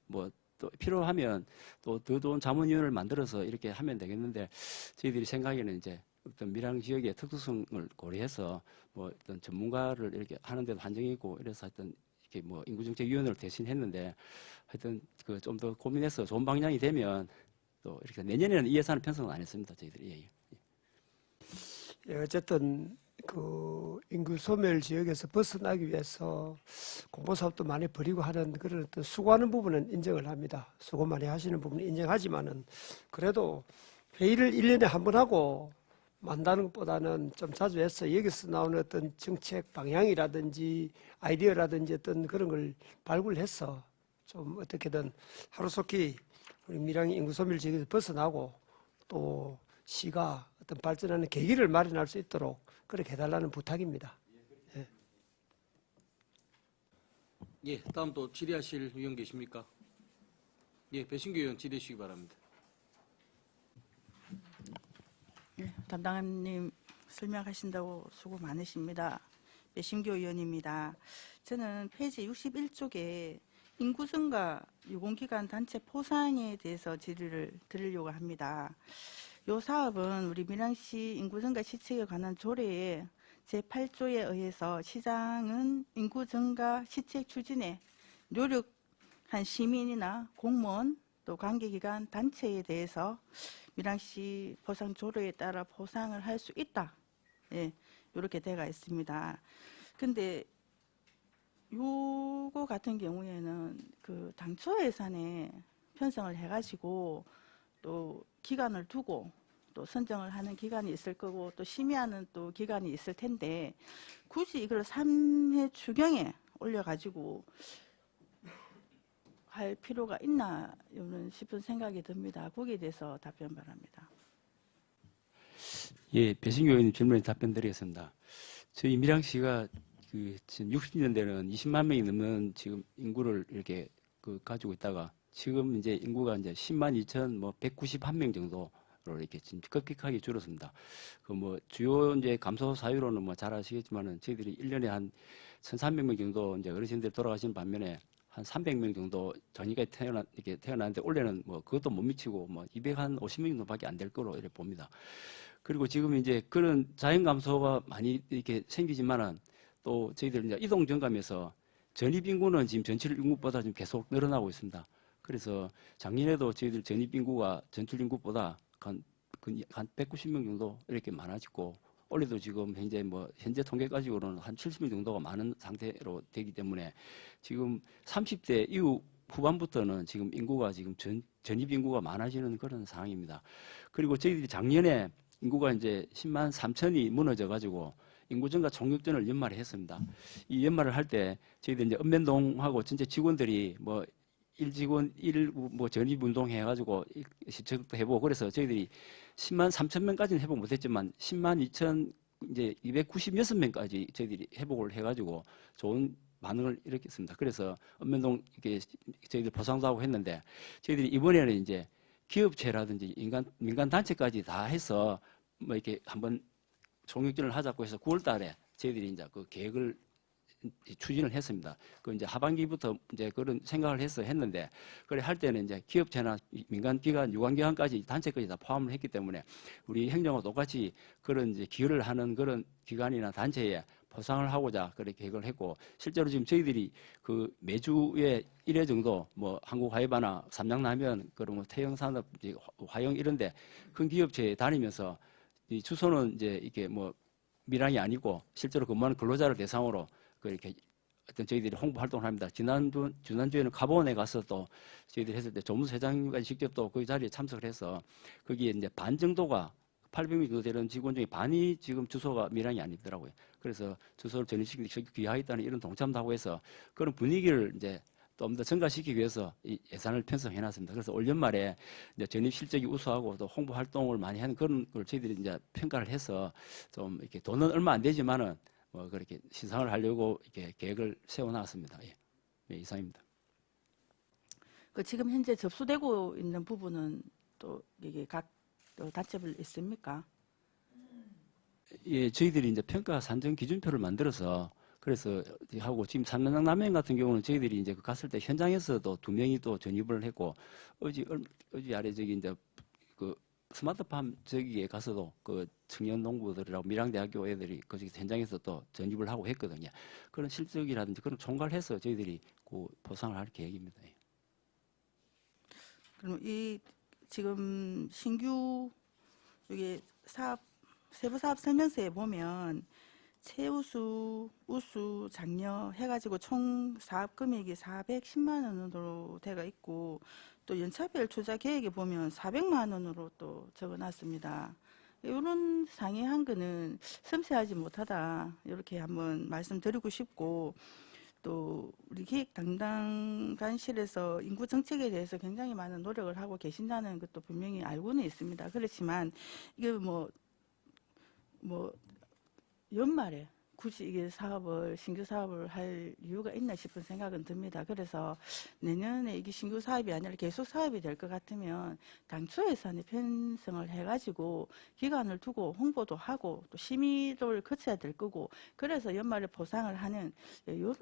필요하면 또 더 좋은 자문위원회를 만들어서 이렇게 하면 되겠는데 저희들이 생각에는 이제 어떤 밀양 지역의 특수성을 고려해서 뭐 어떤 전문가를 이렇게 하는데도 한정이 있고 이래서 하여튼 이렇게 뭐 인구정책위원회를 대신했는데 하여튼 그 좀 더 고민해서 좋은 방향이 되면 또 이렇게 내년에는 이 예산을 편성은 안 했습니다. 저희들이. 예. 예, 어쨌든 그 인구 소멸 지역에서 벗어나기 위해서 공모 사업도 많이 벌이고 하는 그런 어떤 수고하는 부분은 인정을 합니다. 수고 많이 하시는 부분은 인정하지만은 그래도 회의를 1년에 한 번 하고 만다는 것보다는 좀 자주 해서 여기서 나오는 어떤 정책 방향이라든지 아이디어라든지 어떤 그런 걸 발굴해서 좀 어떻게든 하루속히 우리 밀양 인구 소멸 지역에서 벗어나고 또 시가 어떤 발전하는 계기를 마련할 수 있도록 그렇게 해달라는 부탁입니다. 예. 예, 다음 또 질의하실 의원 계십니까? 예, 배신규 의원 질의해 주시기 바랍니다. 예, 담당님 설명하신다고 수고 많으십니다. 배신교 의원입니다. 저는 페이지 61쪽에 인구 증가 유공기관 단체 포상에 대해서 질의를 드리려고 합니다. 이 사업은 우리 밀양시 인구 증가 시책에 관한 조례에 제8조에 의해서 시장은 인구 증가 시책 추진에 노력한 시민이나 공무원 또 관계기관 단체에 대해서 밀양시 보상 조례에 따라 보상을 할 수 있다. 예, 이렇게 되어 있습니다. 근데 요거 같은 경우에는 그 당초 예산에 편성을 해가지고 또 기간을 두고 또 선정을 하는 기간이 있을 거고 또 심의하는 또 기간이 있을 텐데 굳이 이걸 3회 추경에 올려가지고 할 필요가 있나 싶은 생각이 듭니다. 거기에 대해서 답변 바랍니다. 예, 배신교 의원님 질문에 답변 드리겠습니다. 저희 밀양시가 그 지금 60년대는 20만 명이 넘는 지금 인구를 이렇게 그 가지고 있다가 지금 이제 인구가 이제 10만 2천 뭐 191명 정도로 이렇게 지금 급격하게 줄었습니다. 그 뭐 주요 이제 감소 사유로는 뭐 잘 아시겠지만은 저희들이 1년에 한 1,300명 정도 이제 어르신들 돌아가시는 반면에 한 300명 정도 전이가 이렇게 태어났는데 올해는 뭐 그것도 못 미치고 뭐 250명 정도밖에 안 될 거로 이렇게 봅니다. 그리고 지금 이제 그런 자연 감소가 많이 이렇게 생기지만은 또 저희들 이제 이동 증감에서 전입 인구는 지금 전출 인구보다 지금 계속 늘어나고 있습니다. 그래서 작년에도 저희들 전입 인구가 전출 인구보다 한 190명 정도 이렇게 많아지고 올해도 지금 현재 통계 가지고는 한 70명 정도가 많은 상태로 되기 때문에 지금 30대 이후 후반부터는 지금 인구가 지금 전입 인구가 많아지는 그런 상황입니다. 그리고 저희들이 작년에 인구가 이제 10만 3천이 무너져 가지고 인구 증가 총력전을 연말에 했습니다. 이 연말을 할 때 저희들 이제 읍면동하고 전체 직원들이 뭐 1직원 1 뭐 전입 운동 해가지고 시책도 해보고 그래서 저희들이 10만 3천 명까지는 회복 못했지만 10만 2천 이제 296명까지 저희들이 회복을 해가지고 좋은 반응을 일으켰습니다. 그래서 읍면동 이렇게 저희들 보상도 하고 했는데 저희들이 이번에는 이제 기업체라든지 민간 단체까지 다 해서 뭐 이렇게 한번 총력전을 하자고 해서 9월 달에 저희들이 이제 그 계획을 추진을 했습니다. 그 이제 하반기부터 이제 그런 생각을 했는데, 그래 할 때는 이제 기업체나 민간기관, 유관기관까지 단체까지 다 포함을 했기 때문에 우리 행정과 똑같이 그런 이제 기여를 하는 그런 기관이나 단체에 보상을 하고자 그렇게 계획을 했고, 실제로 지금 저희들이 그 매주에 1회 정도 뭐 한국화해바나 삼양라면 그런 뭐 태영산업, 화영 이런데 큰 기업체에 다니면서 이 주소는 이제 이게 뭐 밀양이 아니고 실제로 근무하는 근로자를 대상으로 그렇게 어떤 저희들이 홍보 활동을 합니다. 지난주에는 가보원에 가서 또 저희들이 했을 때 조무사장님까지 직접 또 그 자리에 참석을 해서 거기에 이제 반 정도가 800명 정도 되는 직원 중에 반이 지금 주소가 밀양이 아니더라고요. 그래서 주소를 전입시키기 귀하했다는 이런 동참도 하고 해서 그런 분위기를 이제 좀 더 증가시키기 위해서 이 예산을 편성해 놨습니다. 그래서 올 연말에 이제 전입 실적이 우수하고 또 홍보 활동을 많이 하는 그런 걸 저희들이 이제 평가를 해서 좀 이렇게 돈은 얼마 안 되지만은 뭐 그렇게 시상을 하려고 이렇게 계획을 세워놨습니다. 예. 네, 이상입니다. 그 지금 현재 접수되고 있는 부분은 또 이게 각 또 단체별 있습니까? 예, 저희들이 이제 평가 산정 기준표를 만들어서 그래서 하고 지금 삼면장라면 같은 경우는 저희들이 이제 갔을 때 현장에서도 2명이 또 전입을 했고 어제 아래 저기 이제 그 스마트팜 저기에 가서도 그 청년 농부들이라고 밀양대학교 애들이 그 현장에서 또 전입을 하고 했거든요. 그런 실적이라든지 그런 총괄해서 저희들이 그 보상을 할 계획입니다. 예. 그럼 이 지금 신규 이게 세부 사업 설명서에 보면 최우수, 우수, 장려 해가지고 총 사업 금액이 410만 원으로 되어 있고 또 연차별 투자 계획에 보면 400만 원으로 또 적어놨습니다. 이런 상이한 거는 섬세하지 못하다 이렇게 한번 말씀드리고 싶고 또 우리 기획 담당관실에서 인구 정책에 대해서 굉장히 많은 노력을 하고 계신다는 것도 분명히 알고는 있습니다. 그렇지만 이게 뭐 연말에 굳이 이게 신규 사업을 할 이유가 있나 싶은 생각은 듭니다. 그래서 내년에 이게 신규 사업이 아니라 계속 사업이 될 것 같으면 당초 예산에 편성을 해가지고 기간을 두고 홍보도 하고 또 심의를 거쳐야 될 거고 그래서 연말에 보상을 하는 이런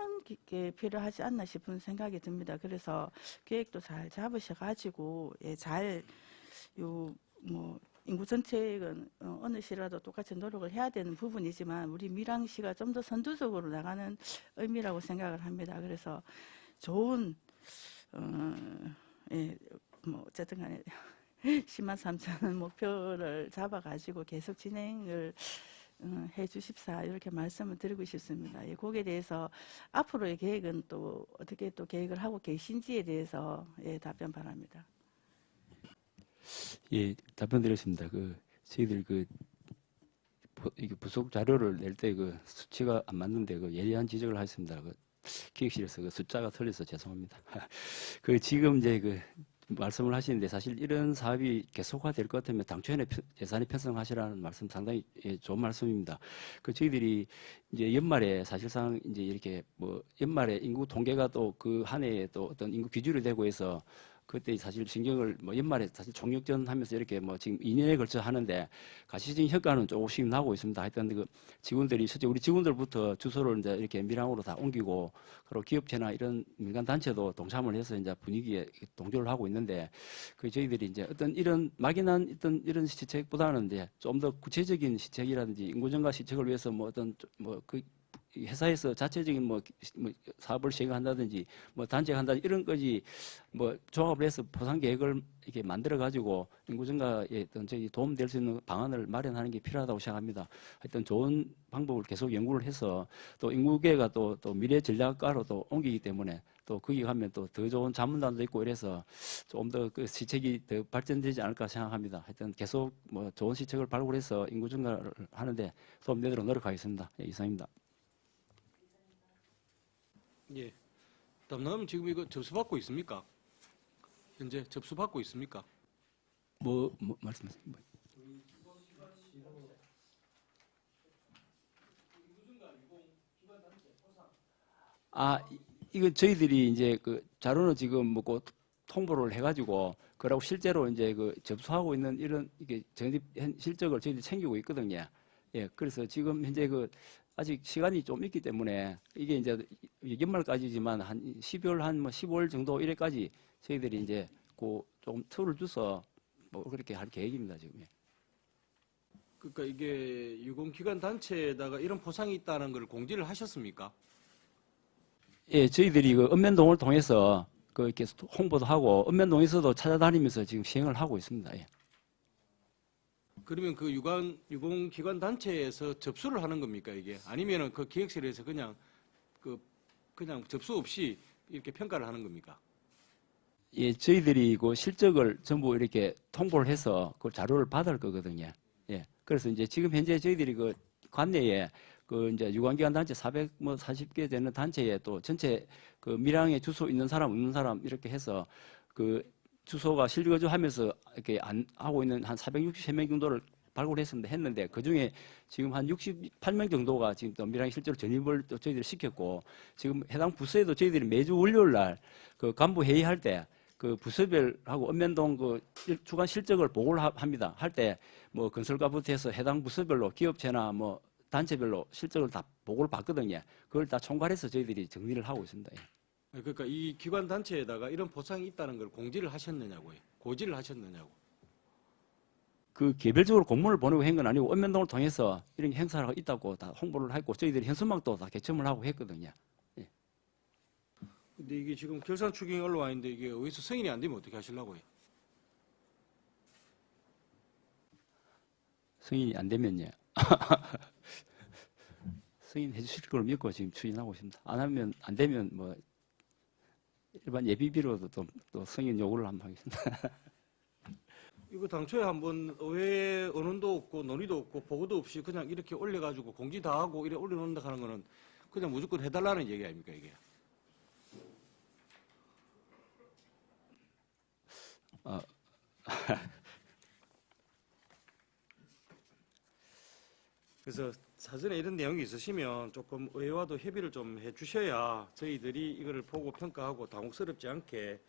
게 필요하지 않나 싶은 생각이 듭니다. 그래서 계획도 잘 잡으셔가지고 인구 정책은 어느 시라도 똑같이 노력을 해야 되는 부분이지만 우리 밀양시가 좀 더 선두적으로 나가는 의미라고 생각을 합니다. 그래서 좋은 어쨌든 간에 10만 3천 목표를 잡아가지고 계속 진행을 해주십사 이렇게 말씀을 드리고 싶습니다. 예, 거기에 대해서 앞으로의 계획은 또 어떻게 또 계획을 하고 계신지에 대해서 답변 바랍니다. 예, 답변 드렸습니다. 저희들 이게 부속 자료를 낼 때 수치가 안 맞는데 예리한 지적을 하셨습니다. 기획실에서 숫자가 틀려서 죄송합니다. 지금 이제 말씀을 하시는데 사실 이런 사업이 계속화될 것 같으면 당초에 예산이 편성하시라는 말씀 상당히 좋은 말씀입니다. 저희들이 이제 연말에 사실상 이제 이렇게 연말에 인구 통계가 또 그 한 해에 또 어떤 인구 기준이 되고 해서 그때 사실 신경을 연말에 사실 총력전 하면서 이렇게 지금 2년에 걸쳐 하는데 가시적인 효과는 조금씩 나고 있습니다. 하여튼 직원들이 실제 우리 직원들부터 주소를 이제 이렇게 밀양으로 다 옮기고 그리고 기업체나 이런 민간 단체도 동참을 해서 이제 분위기에 동조를 하고 있는데 저희들이 이제 어떤 이런 막연한 어떤 이런 시책보다는 이제 좀 더 구체적인 시책이라든지 인구 증가 시책을 위해서 회사에서 자체적인 사업을 시행한다든지 단체가 한다든지 이런 거지 조합을 해서 보상 계획을 이렇게 만들어 가지고 인구 증가에 어떤 저희 도움될 수 있는 방안을 마련하는 게 필요하다고 생각합니다. 하여튼 좋은 방법을 계속 연구를 해서 또 인구계가 또 미래 전략가로 또 옮기기 때문에 또 거기 가면 또 더 좋은 자문단도 있고 이래서 좀 더 시책이 더 발전되지 않을까 생각합니다. 하여튼 계속 좋은 시책을 발굴해서 인구 증가를 하는데 도움되도록 노력하겠습니다. 예, 이상입니다. 예. 담당님 지금 이거 접수받고 있습니까? 현재 접수받고 있습니까? 말씀하세요. 이거 저희들이 이제 자료는 지금 곧 통보를 해가지고 그러고 실제로 이제 접수하고 있는 이런 이게 전입 실적을 저희들이 챙기고 있거든요. 예, 그래서 지금 현재 아직 시간이 좀 있기 때문에 이게 이제 연말까지지만 한 12월 한 15월 정도 이래까지 저희들이 이제 좀 툴을 줘서 그렇게 할 계획입니다 지금. 그러니까 이게 유공기관 단체에다가 이런 포상이 있다는 걸 공지를 하셨습니까? 예, 저희들이 읍면동을 통해서 이렇게 홍보도 하고 읍면동에서도 찾아다니면서 지금 시행을 하고 있습니다. 예. 그러면 유공기관 단체에서 접수를 하는 겁니까 이게? 아니면은 기획실에서 그냥 접수 없이 이렇게 평가를 하는 겁니까? 예, 저희들이 실적을 전부 이렇게 통보를 해서 자료를 받을 거거든요. 예, 그래서 이제 지금 현재 저희들이 관내에 이제 유관기관 단체 440개 되는 단체에 또 전체 밀양에 주소 있는 사람 없는 사람 이렇게 해서 주소가 실거주하면서 이렇게 안 하고 있는 한 463명 정도를 발굴했습니다. 했는데 그중에 지금 한 68명 정도가 지금 또 밀항에 실제로 전입을 또 저희들이 시켰고 지금 해당 부서에도 저희들이 매주 월요일 날 그 간부 회의할 때 그 부서별하고 읍면동 그 주간 실적을 보고를 합니다. 할 때 뭐 건설가부터 해서 해당 부서별로 기업체나 뭐 단체별로 실적을 다 보고를 받거든요. 그걸 다 총괄해서 저희들이 정리를 하고 있습니다. 예. 그러니까 이 기관 단체에다가 이런 보상이 있다는 걸 공지를 하셨느냐고요. 고지를 하셨느냐고. 그 개별적으로 공문을 보내고 한 건 아니고 읍면동을 통해서 이런 행사가 있다고 다 홍보를 했고 저희들이 현수막도 다 개첨을 하고 했거든요. 근데 이게 지금 결산 추경이 올라와 있는데 이게 어디서 승인이 안 되면 어떻게 하시려고요? 승인이 안 되면요. 승인해 주실 걸 믿고 지금 추진하고 있습니다. 안 되면 뭐 일반 예비비로도 또 승인 요구를 한번 하겠습니다. 이거 당초에 한번 의회 언론도 없고 논의도 없고 보고도 없이 그냥 이렇게 올려가지고 공지 다 하고 이래 올려놓는다 하는 거는 그냥 무조건 해달라는 얘기 아닙니까 이게? 그래서 사전에 이런 내용이 있으시면 조금 의회와도 협의를 좀 해주셔야 저희들이 이거를 보고 평가하고 당혹스럽지 않게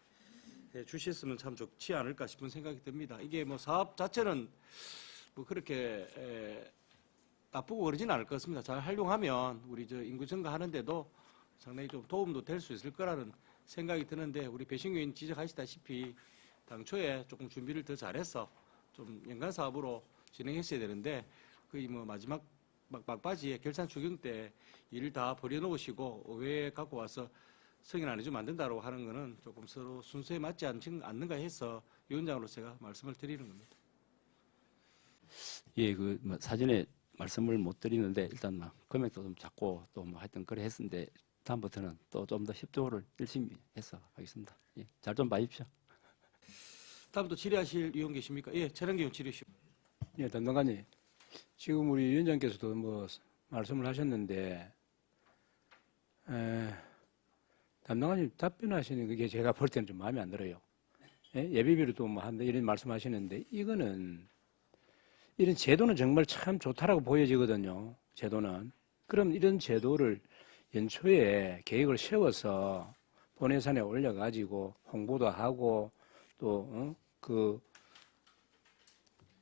해주셨으면 참 좋지 않을까 싶은 생각이 듭니다. 이게 뭐 사업 자체는 뭐 그렇게 나쁘고 그러지는 않을 것 같습니다. 잘 활용하면 우리 저 인구 증가하는데도 상당히 좀 도움도 될 수 있을 거라는 생각이 드는데 우리 배신규 의원 지적하시다시피 당초에 조금 준비를 더 잘해서 좀 연간 사업으로 진행했어야 되는데 거의 뭐 마지막 막바지에 결산 추경 때 일을 다 버려놓으시고 의회에 갖고 와서 승인 안 해주면 안 된다고 하는 거는 조금 서로 순서에 맞지 않는가 해서 위원장으로 제가 말씀을 드리는 겁니다. 예, 그 뭐 사전에 말씀을 못 드리는데 일단 막 금액도 좀 작고 또 뭐 하여튼 그래 했는데 다음부터는 또 좀 더 협조를 열심히 해서 하겠습니다. 예, 잘 좀 봐주십시오. 다음부터 질의하실 의원 계십니까? 예, 최ರಂ기 의원 질의하십시오. 예, 담당관님. 지금 우리 위원장께서도 뭐 말씀을 하셨는데, 담당관님 답변하시는 그게 제가 볼 때는 좀 마음에 안 들어요. 예? 예비비로 또 뭐 한다 이런 말씀하시는데, 이거는, 이런 제도는 정말 참 좋다라고 보여지거든요. 제도는. 그럼 이런 제도를 연초에 계획을 세워서 본예산에 올려가지고 홍보도 하고 또,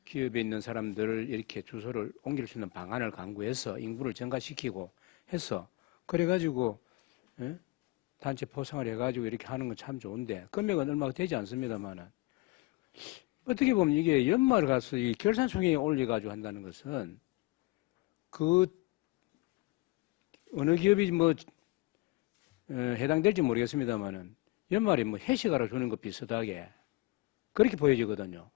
기업에 있는 사람들을 이렇게 주소를 옮길 수 있는 방안을 강구해서 인구를 증가시키고 해서 그래가지고 단체 포상을 해가지고 이렇게 하는 건 참 좋은데 금액은 얼마가 되지 않습니다만은 어떻게 보면 이게 연말 가서 이 결산 총액에 올려가지고 한다는 것은 그 어느 기업이 뭐 해당될지 모르겠습니다만은 연말에 뭐 회식하러 주는 것 비슷하게 그렇게 보여지거든요.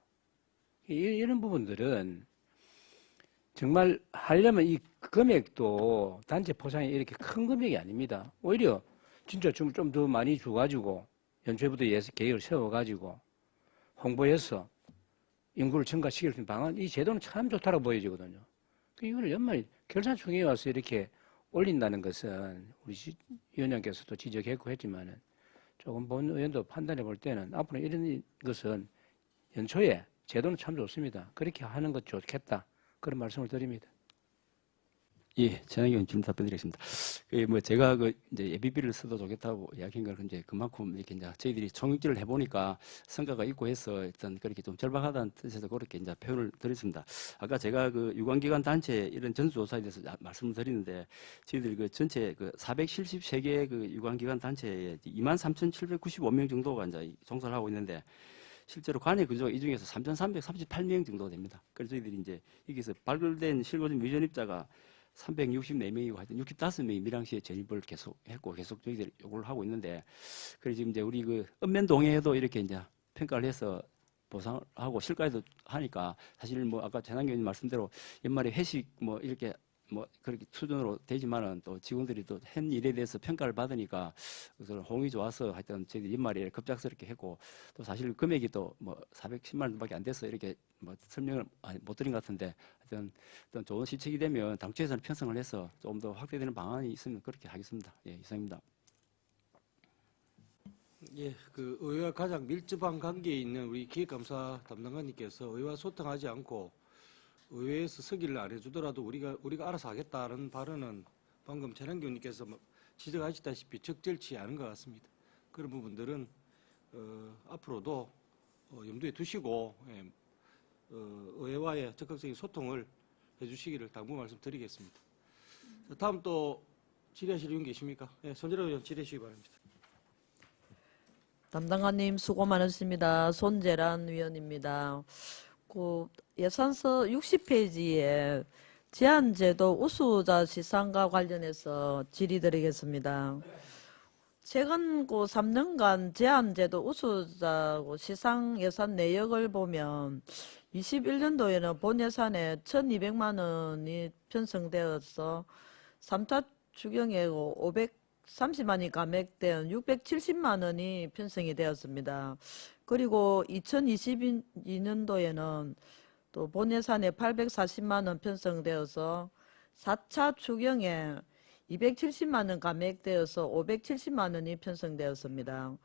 이런 부분들은 정말 하려면 이 금액도 단체 포상이 이렇게 큰 금액이 아닙니다. 오히려 진짜 좀 더 많이 줘가지고 연초부터 계획을 세워가지고 홍보해서 인구를 증가시킬 수 있는 방안, 이 제도는 참 좋다고 보여지거든요. 이거는 연말 결산총회에 와서 이렇게 올린다는 것은 우리 위원장께서도 지적했고 했지만은 조금 본 의원도 판단해 볼 때는 앞으로 이런 것은 연초에 제도는 참 좋습니다. 그렇게 하는 것 좋겠다. 그런 말씀을 드립니다. 예, 최영희 의원 질문 답변드리겠습니다. 뭐 제가 이제 예비비를 써도 좋겠다고 이야기한 걸 이제 그만큼 이렇게 이제 저희들이 총육지를 해보니까 성과가 있고 해서 일단 그렇게 좀 절박하다는 뜻에서 그렇게 이제 표현을 드렸습니다. 아까 제가 유관기관 단체 이런 전수조사에 대해서 말씀을 드리는데 저희들이 전체 473개 유관기관 단체에 23,795명 정도가 이제 종사를 하고 있는데 실제로 관내 근조가 이 중에서 3,338명 정도 됩니다. 그래서 저희들이 이제 여기서 발굴된 실거주 미전입자가 364명이고 하여튼 65명이 밀양시에 전입을 계속 했고 계속 저희들이 요구를 하고 있는데 그래서 지금 이제 우리 읍면동에도 이렇게 이제 평가를 해서 보상을 하고 실과에도 하니까 사실 뭐 아까 전환 의원님 말씀대로 연말에 회식 뭐 이렇게 뭐 그렇게 수준으로 되지만은 또 직원들이 또 한 일에 대해서 평가를 받으니까 그래서 호응이 좋아서 하여튼 저희들이 연말에 급작스럽게 했고 또 사실 금액이 또 뭐 410만 원밖에 안 돼서 이렇게 뭐 설명을 못 드린 것 같은데 하여튼 어떤 좋은 시책이 되면 당초에서는 편성을 해서 좀 더 확대되는 방안이 있으면 그렇게 하겠습니다. 예, 이상입니다. 예, 의회와 가장 밀접한 관계에 있는 우리 기획감사 담당관님께서 의회와 소통하지 않고 의회에서 서기를 안 해주더라도 우리가 알아서 하겠다는 발언은 방금 전현기 의원님께서 지적하셨다시피 적절치 않은 것 같습니다. 그런 부분들은 앞으로도 염두에 두시고 의회와의 적극적인 소통을 해주시기를 당부 말씀드리겠습니다. 다음 또 질의하실 의원 계십니까? 손재라 의원 질의하시기 바랍니다. 담당관님 수고 많으십니다. 손재란 위원입니다. 그 예산서 60페이지에 제한제도 우수자 시상과 관련해서 질의드리겠습니다. 최근 그 3년간 제한제도 우수자 시상 예산 내역을 보면 21년도에는 본 예산에 1,200만 원이 편성되어서 3차 추경에 530만이 감액된 670만 원이 편성이 되었습니다. 그리고 2022년도에는 또 본 예산에 840만 원 편성되어서 4차 추경에 270만 원 감액되어서 570만 원이 편성되었습니다.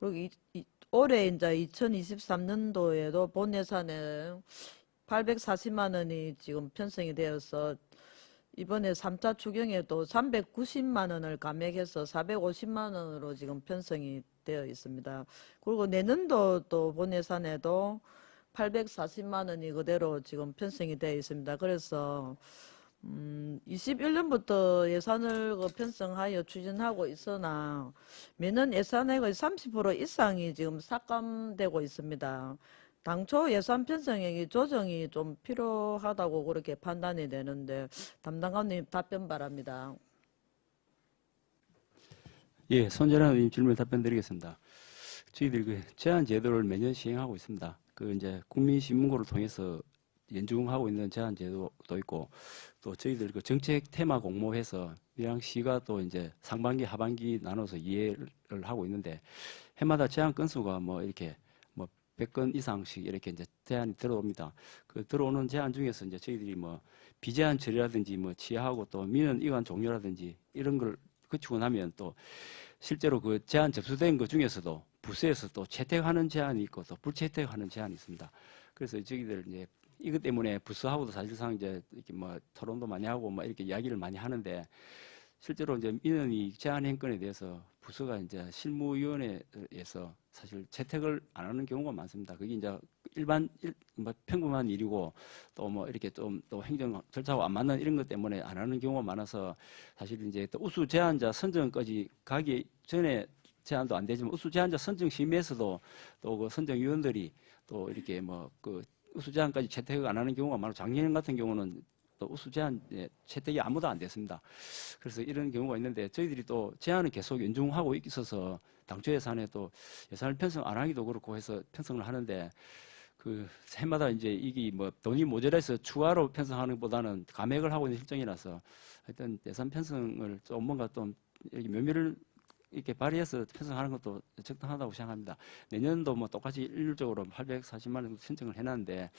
그리고 올해 이제 2023년도에도 본 예산에 840만 원이 지금 편성이 되어서 이번에 3차 추경에도 390만 원을 감액해서 450만 원으로 지금 편성이 되어 있습니다. 그리고 내년도 또 본 예산에도 840만 원이 그대로 지금 편성이 되어 있습니다. 그래서 21년부터 예산을 편성하여 추진하고 있으나 매년 예산액의 30% 이상이 지금 삭감되고 있습니다. 당초 예산 편성액이 조정이 좀 필요하다고 그렇게 판단이 되는데 담당관님 답변 바랍니다. 예, 손재란 의원님 질문 답변드리겠습니다. 저희들이 그 제한 제도를 매년 시행하고 있습니다. 그 이제 국민신문고를 통해서 연중하고 있는 제한 제도도 있고 또 저희들 그 정책 테마 공모해서 밀양시가 또 이제 상반기 하반기 나눠서 이해를 하고 있는데 해마다 제한 건수가 뭐 이렇게 100건 이상씩 이렇게 이제 제한이 들어옵니다. 그 들어오는 제한 중에서 이제 저희들이 뭐 비제한 처리라든지 뭐 취하하고 또 민원 이관 종료라든지 이런 걸 거치고 나면 또 실제로 그 제한 접수된 것 중에서도 부서에서 또 채택하는 제한이 있고 또 불채택하는 제한이 있습니다. 그래서 저희들 이제 이것 때문에 부서하고도 사실상 이제 이렇게 뭐 토론도 많이 하고 뭐 이렇게 이야기를 많이 하는데 실제로 이제 민원이 제한 행건에 대해서 부서가 이제 실무위원회에서 사실 채택을 안 하는 경우가 많습니다. 그게 이제 뭐 평범한 일이고 또 뭐 이렇게 좀 또 행정 절차와 안 맞는 이런 것 때문에 안 하는 경우가 많아서 사실 이제 또 우수 제한자 선정까지 가기 전에 제한도 안 되지만 우수 제한자 선정 심의에서도 또 그 선정위원들이 또 이렇게 뭐 그 우수 제한까지 채택을 안 하는 경우가 많고 작년 같은 경우는 또 우수 제한 채택이 아무도 안 됐습니다. 그래서 이런 경우가 있는데 저희들이 또 제한을 계속 연중하고 있어서 당초 예산에 또 예산을 편성 안 하기도 그렇고 해서 편성을 하는데 그 해마다 이제 이게 뭐 돈이 모자라서 추가로 편성하는 것보다는 감액을 하고 있는 실정이라서 하여튼 예산 편성을 좀 뭔가 좀 이렇게 면밀을 이렇게 발휘해서 편성하는 것도 적당하다고 생각합니다. 내년도 뭐 똑같이 일률적으로 840만 원 신청을 해놨는데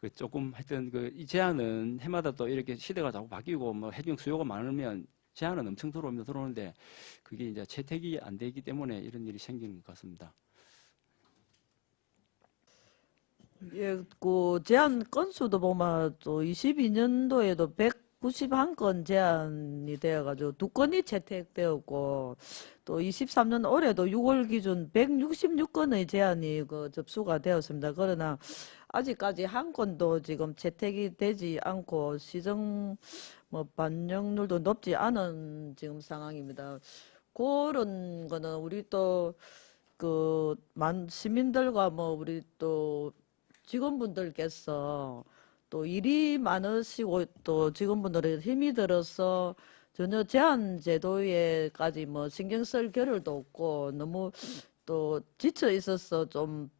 그 조금 하여튼 그 이 제한은 해마다 또 이렇게 시대가 자꾸 바뀌고 뭐 해경 수요가 많으면 제한은 엄청 들어오는데 그게 이제 채택이 안 되기 때문에 이런 일이 생기는 것 같습니다. 예, 그 제한 건수도 보면 또 22년도에도 191건 제한이 되어가지고 2건이 채택되었고 또 23년 올해도 6월 기준 166건의 제한이 그 접수가 되었습니다. 그러나 아직까지 한 건도 지금 채택이 되지 않고 시정 뭐 반영률도 높지 않은 지금 상황입니다. 그런 거는 우리 또 그 시민들과 뭐 우리 또 직원분들께서 또 일이 많으시고 또 직원분들의 힘이 들어서 전혀 제한 제도에까지 뭐 신경 쓸 겨를도 없고 너무 또 지쳐 있어서 좀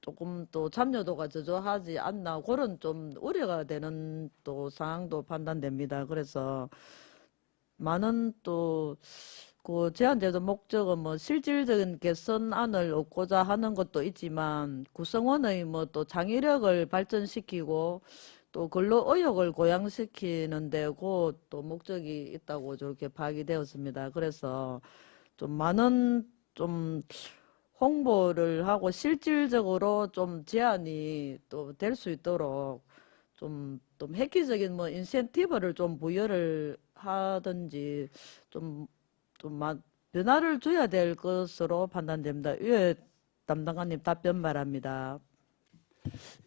조금 또 참여도가 저조하지 않나 그런 좀 우려가 되는 또 상황도 판단됩니다. 그래서 많은 또 그 제한제도 목적은 뭐 실질적인 개선안을 얻고자 하는 것도 있지만 구성원의 뭐 또 창의력을 발전시키고 또 근로 의욕을 고양시키는 데고 또 목적이 있다고 저렇게 파악이 되었습니다. 그래서 좀 많은 좀 홍보를 하고 실질적으로 좀 제한이 또 될 수 있도록 좀 획기적인 뭐 인센티브를 좀 부여를 하든지 좀 변화를 줘야 될 것으로 판단됩니다. 예, 담당관님 답변 바랍니다.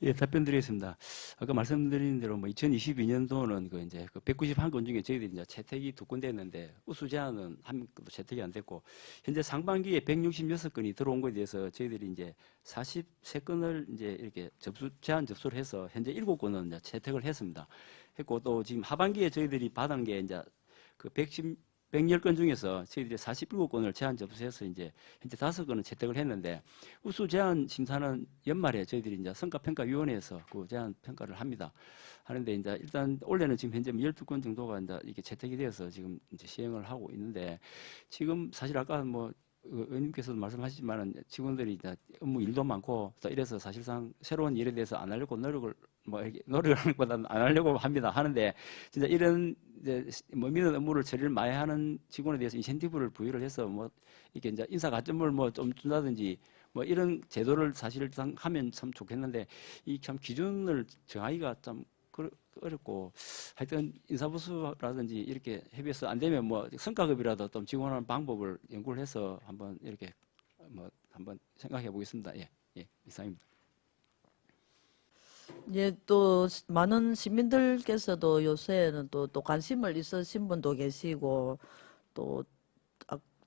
예, 답변 드리겠습니다. 아까 말씀드린 대로 뭐 2022년도는 그 이제 그 191건 중에 저희들이 이제 채택이 2건대 했는데 우수 제안은 한 건도 채택이 안 됐고 현재 상반기에 166건이 들어온 것에 대해서 저희들이 이제 43건을 이제 이렇게 제안 접수를 해서 현재 7건은 이제 채택을 했습니다. 했고 또 지금 하반기에 저희들이 받은 게 이제 그 110건 중에서 저희들이 47건을 제안 접수해서 이제 현재 5건은 채택을 했는데 우수 제안 심사는 연말에 저희들이 이제 성과평가위원회에서 그 제안 평가를 합니다. 하는데 이제 일단 올해는 지금 현재 12건 정도가 이제 이게 채택이 되어서 지금 이제 시행을 하고 있는데 지금 사실 아까 뭐 의원님께서도 말씀하시지만은 직원들이 이제 업무 일도 많고 또 이래서 사실상 새로운 일에 대해서 안 하려고 노력을 하는 것보다는 안 하려고 합니다. 하는데 진짜 이런 이제 뭐 미는 업무를 처리를 많이 하는 직원에 대해서 인센티브를 부여를 해서 뭐 이게 이제 인사 가점을 뭐 좀 준다든지 뭐 이런 제도를 사실상 하면 참 좋겠는데 이 참 기준을 정하기가 참 어렵고 하여튼 인사보수라든지 이렇게 협의해서 안 되면 뭐 성과급이라도 좀 지원하는 방법을 연구를 해서 한번 이렇게 뭐 한번 생각해 보겠습니다. 예, 이상입니다. 예, 또 많은 시민들께서도 요새는 또 관심을 있으신 분도 계시고 또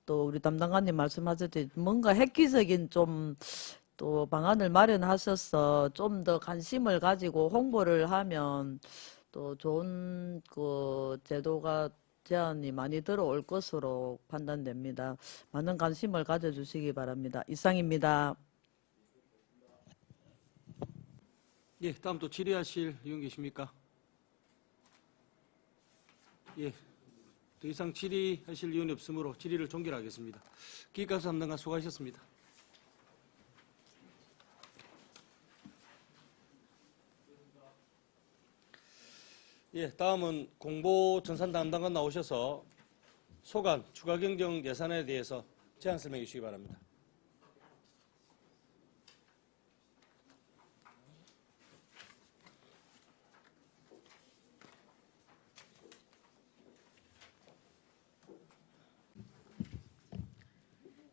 우리 담당관님 말씀하셨듯이 뭔가 획기적인 좀 또 방안을 마련하셔서 좀 더 관심을 가지고 홍보를 하면 또 좋은 그 제도가 제안이 많이 들어올 것으로 판단됩니다. 많은 관심을 가져주시기 바랍니다. 이상입니다. 예, 다음 또 질의하실 의원 계십니까? 예, 더 이상 질의하실 의원이 없으므로 질의를 종결하겠습니다. 기획감사 담당관 수고하셨습니다. 예, 다음은 공보전산 담당관 나오셔서 소관 추가 경정 예산에 대해서 제안 설명해 주시기 바랍니다.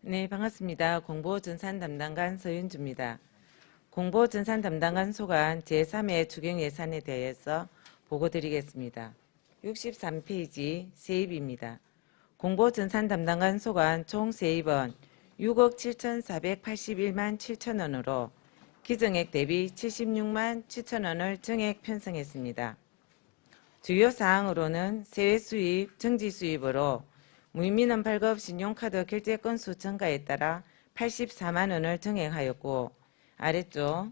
네, 반갑습니다. 공보전산 담당관 서윤주입니다. 공보전산 담당관 소관 제3회 추경 예산에 대해서 보고드리겠습니다. 63페이지 세입입니다. 공보전산 담당관 소관 총 세입은 6억 7,481만 7천 원으로 기정액 대비 76만 7천 원을 증액 편성했습니다. 주요 사항으로는 세외 수입, 정지 수입으로 무민원 발급 신용카드 결제 건수 증가에 따라 84만 원을 증액하였고 아래쪽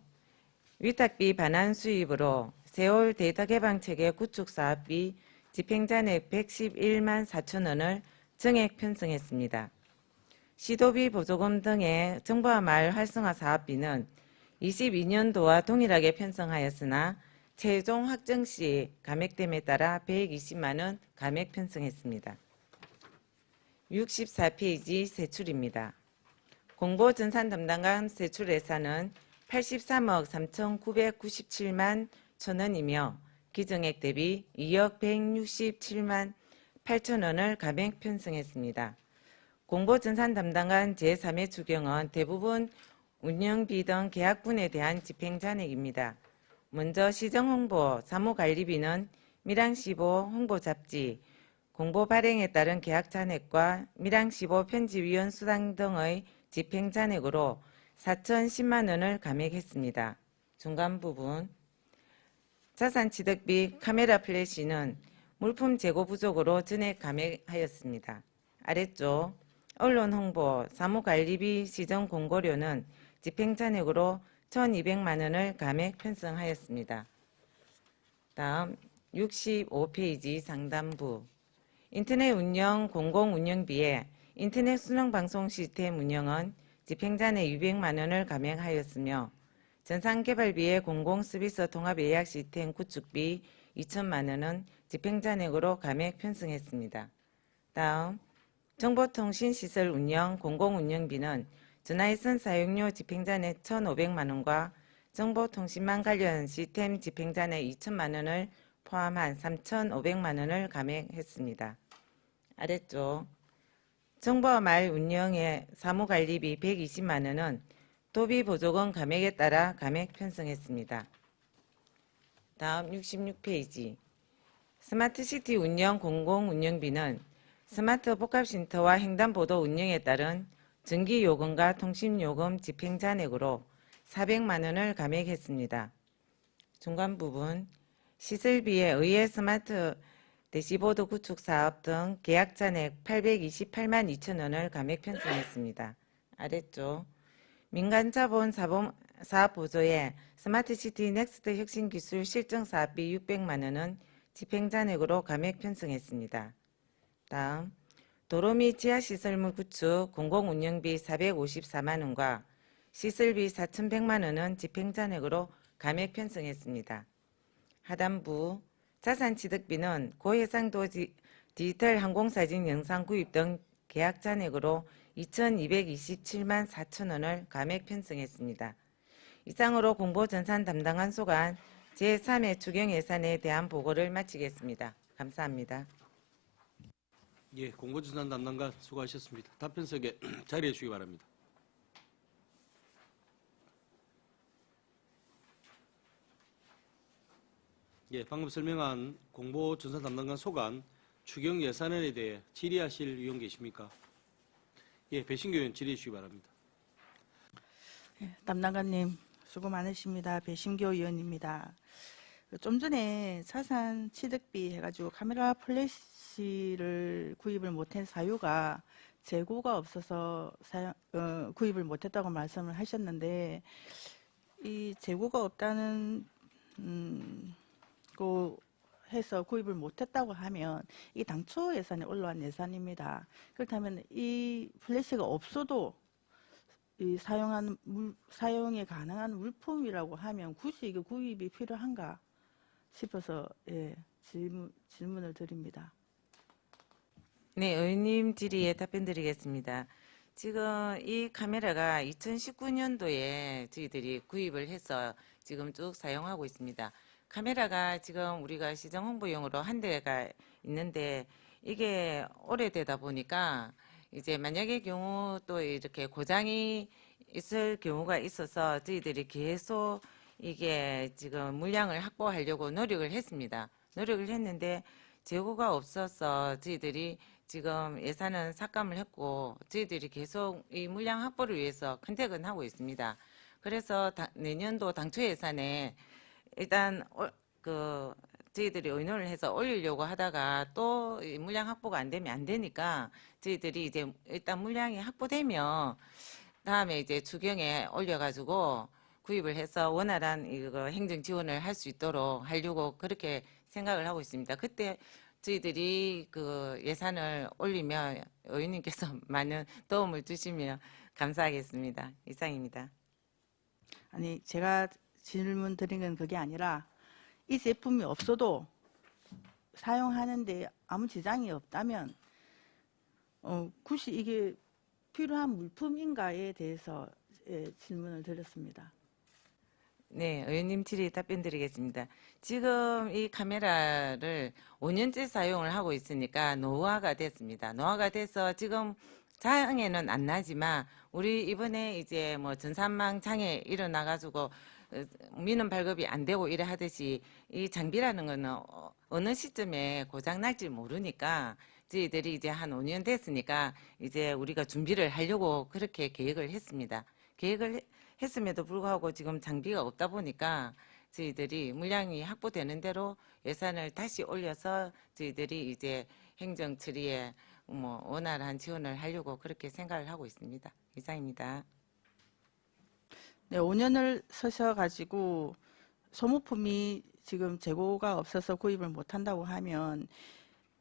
위탁비 반환 수입으로 세월 데이터 개방 체계 구축 사업비 집행잔액 111만 4천 원을 증액 편성했습니다. 시도비 보조금 등의 정보화 마을 활성화 사업비는 22년도와 동일하게 편성하였으나 최종 확정 시 감액됨에 따라 120만 원 감액 편성했습니다. 64페이지 세출입니다. 공보전산 담당관 세출 예산은 83억 3,997만 천원이며 기정액 대비 2억 167만 8천 원을 감액 편성했습니다. 공보전산 담당관 제3회 추경은 대부분 운영비 등 계약분에 대한 집행잔액입니다. 먼저 시정홍보, 사무관리비는 밀항15 홍보잡지, 공보 발행에 따른 계약잔액과 밀항15 편집위원 수당 등의 집행잔액으로 4,010만 원을 감액했습니다. 중간 부분 자산취득비 카메라 플래시는 물품 재고 부족으로 전액 감액하였습니다. 아래쪽 언론홍보, 사무관리비 시정 공고료는 집행잔액으로 1,200만 원을 감액 편성하였습니다. 다음 65페이지 상단부 인터넷 운영 공공운영비에 인터넷 순환방송 시스템 운영은 집행잔액 200만 원을 감액하였으며 전산개발비의 공공서비스 통합예약 시스템 구축비 2천만 원은 집행잔액으로 감액 편성했습니다. 다음 정보통신시설 운영 공공운영비는 전화위성 사용료 집행잔액 1,500만 원과 정보통신망 관련 시스템 집행잔액 2천만 원을 포함한 3,500만 원을 감액했습니다. 아래쪽 정보화 말 운영의 사무관리비 120만 원은 도비보조금 감액에 따라 감액 편성했습니다. 다음 66페이지 스마트시티 운영 공공운영비는 스마트 복합쉼터와 횡단보도 운영에 따른 전기요금과 통신요금 집행잔액으로 400만 원을 감액했습니다. 중간 부분 시설비에 의해 스마트 대시보드 구축 사업 등 계약 잔액 828만 2천 원을 감액 편성했습니다. 아래쪽 민간 자본 사업 보조에 스마트시티 넥스트 혁신기술 실증 사업비 600만 원은 집행잔액으로 감액 편성했습니다. 다음 도로 및 지하시설물 구축 공공운영비 454만 원과 시설비 4,100만 원은 집행잔액으로 감액 편성했습니다. 하단부 자산취득비는 고해상도 디지털 항공사진 영상 구입 등 계약 잔액으로 2,227만 4천 원을 감액 편성했습니다. 이상으로 공보전산 담당한 소관 제3회 추경 예산에 대한 보고를 마치겠습니다. 감사합니다. 예, 공보전산 담당관 수고하셨습니다. 답변석에 자리해 주시기 바랍니다. 예, 방금 설명한 공보전산 담당관 소관 추경 예산안에 대해 질의하실 의원 계십니까? 예, 배신교 의원 질의해 주시기 바랍니다. 담당관님 수고 많으십니다. 배심교 의원입니다. 좀 전에 자산 취득비 해가지고 카메라 플래시를 구입을 못한 사유가 재고가 없어서 구입을 못했다고 말씀을 하셨는데 이 재고가 없다는 고 해서 구입을 못했다고 하면 이 당초 예산에 올라온 예산입니다. 그렇다면 이 플래시가 없어도 이 사용이 가능한 물품이라고 하면 굳이 이게 구입이 필요한가 싶어서 예, 질문을 드립니다. 네, 의원님 질의에 답변드리겠습니다. 지금 이 카메라가 2019년도에 저희들이 구입을 해서 지금 쭉 사용하고 있습니다. 카메라가 지금 우리가 시정 홍보용으로 한 대가 있는데 이게 오래되다 보니까 이제 만약의 경우 또 이렇게 고장이 있을 경우가 있어서 저희들이 계속 이게 지금 물량을 확보하려고 노력을 했습니다. 노력을 했는데 재고가 없어서 저희들이 지금 예산은 삭감을 했고 저희들이 계속 이 물량 확보를 위해서 컨택은 하고 있습니다. 그래서 내년도 당초 예산에 일단 저희들이 의논을 해서 올리려고 하다가 또 물량 확보가 안 되면 안 되니까 저희들이 이제 일단 물량이 확보되면 다음에 이제 추경에 올려가지고 구입을 해서 원활한 이거 행정 지원을 할 수 있도록 하려고 그렇게 생각을 하고 있습니다. 그때 저희들이 그 예산을 올리면 의원님께서 많은 도움을 주시면 감사하겠습니다. 이상입니다. 아니 제가 질문 드린 건 그게 아니라 이 제품이 없어도 사용하는데 아무 지장이 없다면 굳이 이게 필요한 물품인가에 대해서 질문을 드렸습니다. 네, 의원님 질의 답변드리겠습니다. 지금 이 카메라를 5년째 사용을 하고 있으니까 노후화가 됐습니다. 노후화가 돼서 지금 장애는 안 나지만 우리 이번에 이제 뭐 전산망 장애 일어나가지고 민원 발급이 안 되고 이래 하듯이 이 장비라는 거는 어느 시점에 고장 날지 모르니까 저희들이 이제 한 5년 됐으니까 이제 우리가 준비를 하려고 그렇게 계획을 했습니다. 계획을 했음에도 불구하고 지금 장비가 없다 보니까 저희들이 물량이 확보되는 대로 예산을 다시 올려서 저희들이 이제 행정 처리에 뭐 원활한 지원을 하려고 그렇게 생각을 하고 있습니다. 이상입니다. 네, 5년을 서셔가지고 소모품이 지금 재고가 없어서 구입을 못한다고 하면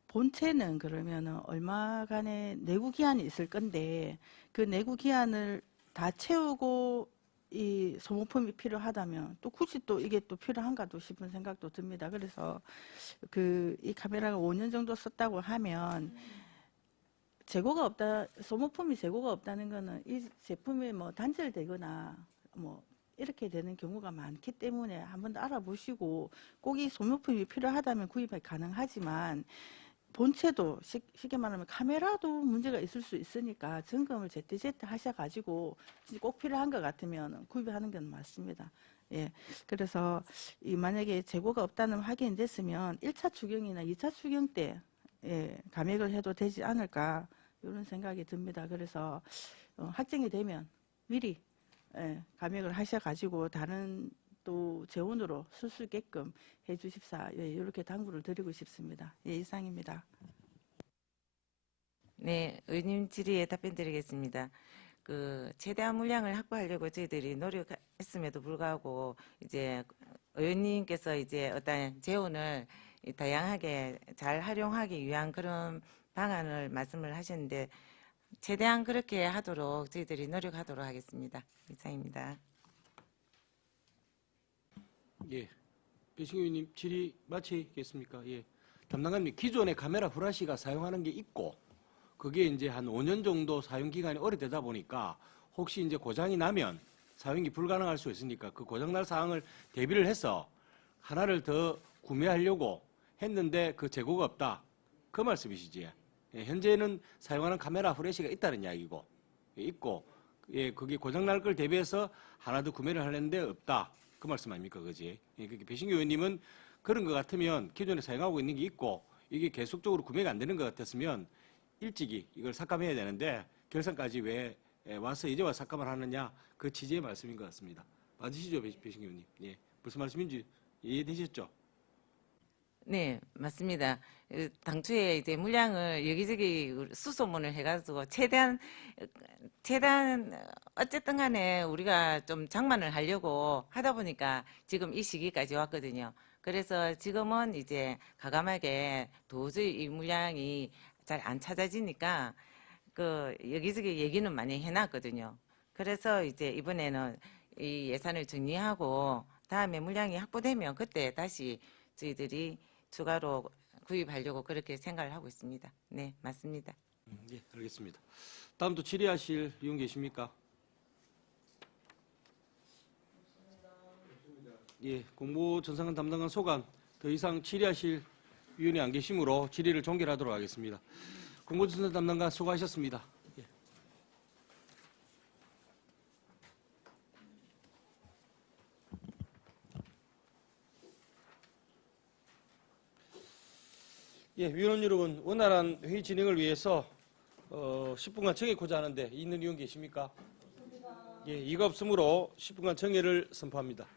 본체는 그러면은 얼마간의 내구 기한이 있을 건데 그 내구 기한을 다 채우고 이 소모품이 필요하다면 또 굳이 또 이게 또 필요한가도 싶은 생각도 듭니다. 그래서 이 카메라가 5년 정도 썼다고 하면 재고가 없다, 소모품이 재고가 없다는 거는 이 제품이 뭐 단절되거나 뭐 이렇게 되는 경우가 많기 때문에 한번 더 알아보시고 꼭 이 소모품이 필요하다면 구입이 가능하지만 본체도 쉽게 말하면 카메라도 문제가 있을 수 있으니까 점검을 제때제때 하셔가지고 꼭 필요한 것 같으면 구입하는 건 맞습니다. 예, 그래서 만약에 재고가 없다는 확인이 됐으면 1차 추경이나 2차 추경 때 감액을 해도 되지 않을까 이런 생각이 듭니다. 그래서 확정이 되면 미리 감액을 하셔가지고 다른 또 재원으로 쓸 수 있게끔 해주십사 이렇게 당부를 드리고 싶습니다. 이상입니다. 네, 의원님 질의에 답변드리겠습니다. 최대한 물량을 확보하려고 저희들이 노력했음에도 불구하고 이제 의원님께서 이제 어떤 재원을 다양하게 잘 활용하기 위한 그런 방안을 말씀을 하셨는데 최대한 그렇게 하도록 저희들이 노력하도록 하겠습니다. 이상입니다. 예, 배신규 의원님 질의 마치겠습니까? 예, 담당관님 기존에 카메라 후라시가 사용하는 게 있고 그게 이제 한 5년 정도 사용 기간이 오래되다 보니까 혹시 이제 고장이 나면 사용이 불가능할 수 있으니까 그 고장날 사항을 대비를 해서 하나를 더 구매하려고 했는데 그 재고가 없다. 그 말씀이시지? 예, 현재는 사용하는 카메라 후레시가 있다는 이야기고 있고 그게 고장날 걸 대비해서 하나 더 구매를 하려는데 없다. 그 말씀 아닙니까? 그지? 예, 배신규 의원님은 그런 것 같으면 기존에 사용하고 있는 게 있고 이게 계속적으로 구매가 안 되는 것 같았으면 일찍이 이걸 삭감해야 되는데 결산까지 왜 와서 이제 와서 삭감을 하느냐 그 취지의 말씀인 것 같습니다. 맞으시죠, 배신규 의원님? 예, 무슨 말씀인지 이해되셨죠? 네, 맞습니다. 당초에 이제 물량을 여기저기 수소문을 해가지고 최대한 어쨌든 간에 우리가 좀 장만을 하려고 하다 보니까 지금 이 시기까지 왔거든요. 그래서 지금은 이제 과감하게 도저히 이 물량이 잘 안 찾아지니까 여기저기 얘기는 많이 해놨거든요. 그래서 이제 이번에는 이 예산을 정리하고 다음에 물량이 확보되면 그때 다시 저희들이 추가로 구입하려고 그렇게 생각을 하고 있습니다. 네, 맞습니다. 예, 알겠습니다. 다음 또 질의하실 의원 계십니까? 예, 공보전산관 담당관 소관 더 이상 질의하실 위원이 안 계시므로 질의를 종결하도록 하겠습니다. 공보전산 담당관 수고하셨습니다. 예. 예, 위원 여러분, 원활한 회의 진행을 위해서 10분간 정해고자 하는데 있는 위원 계십니까? 예, 이가 없으므로 10분간 정회를 선포합니다.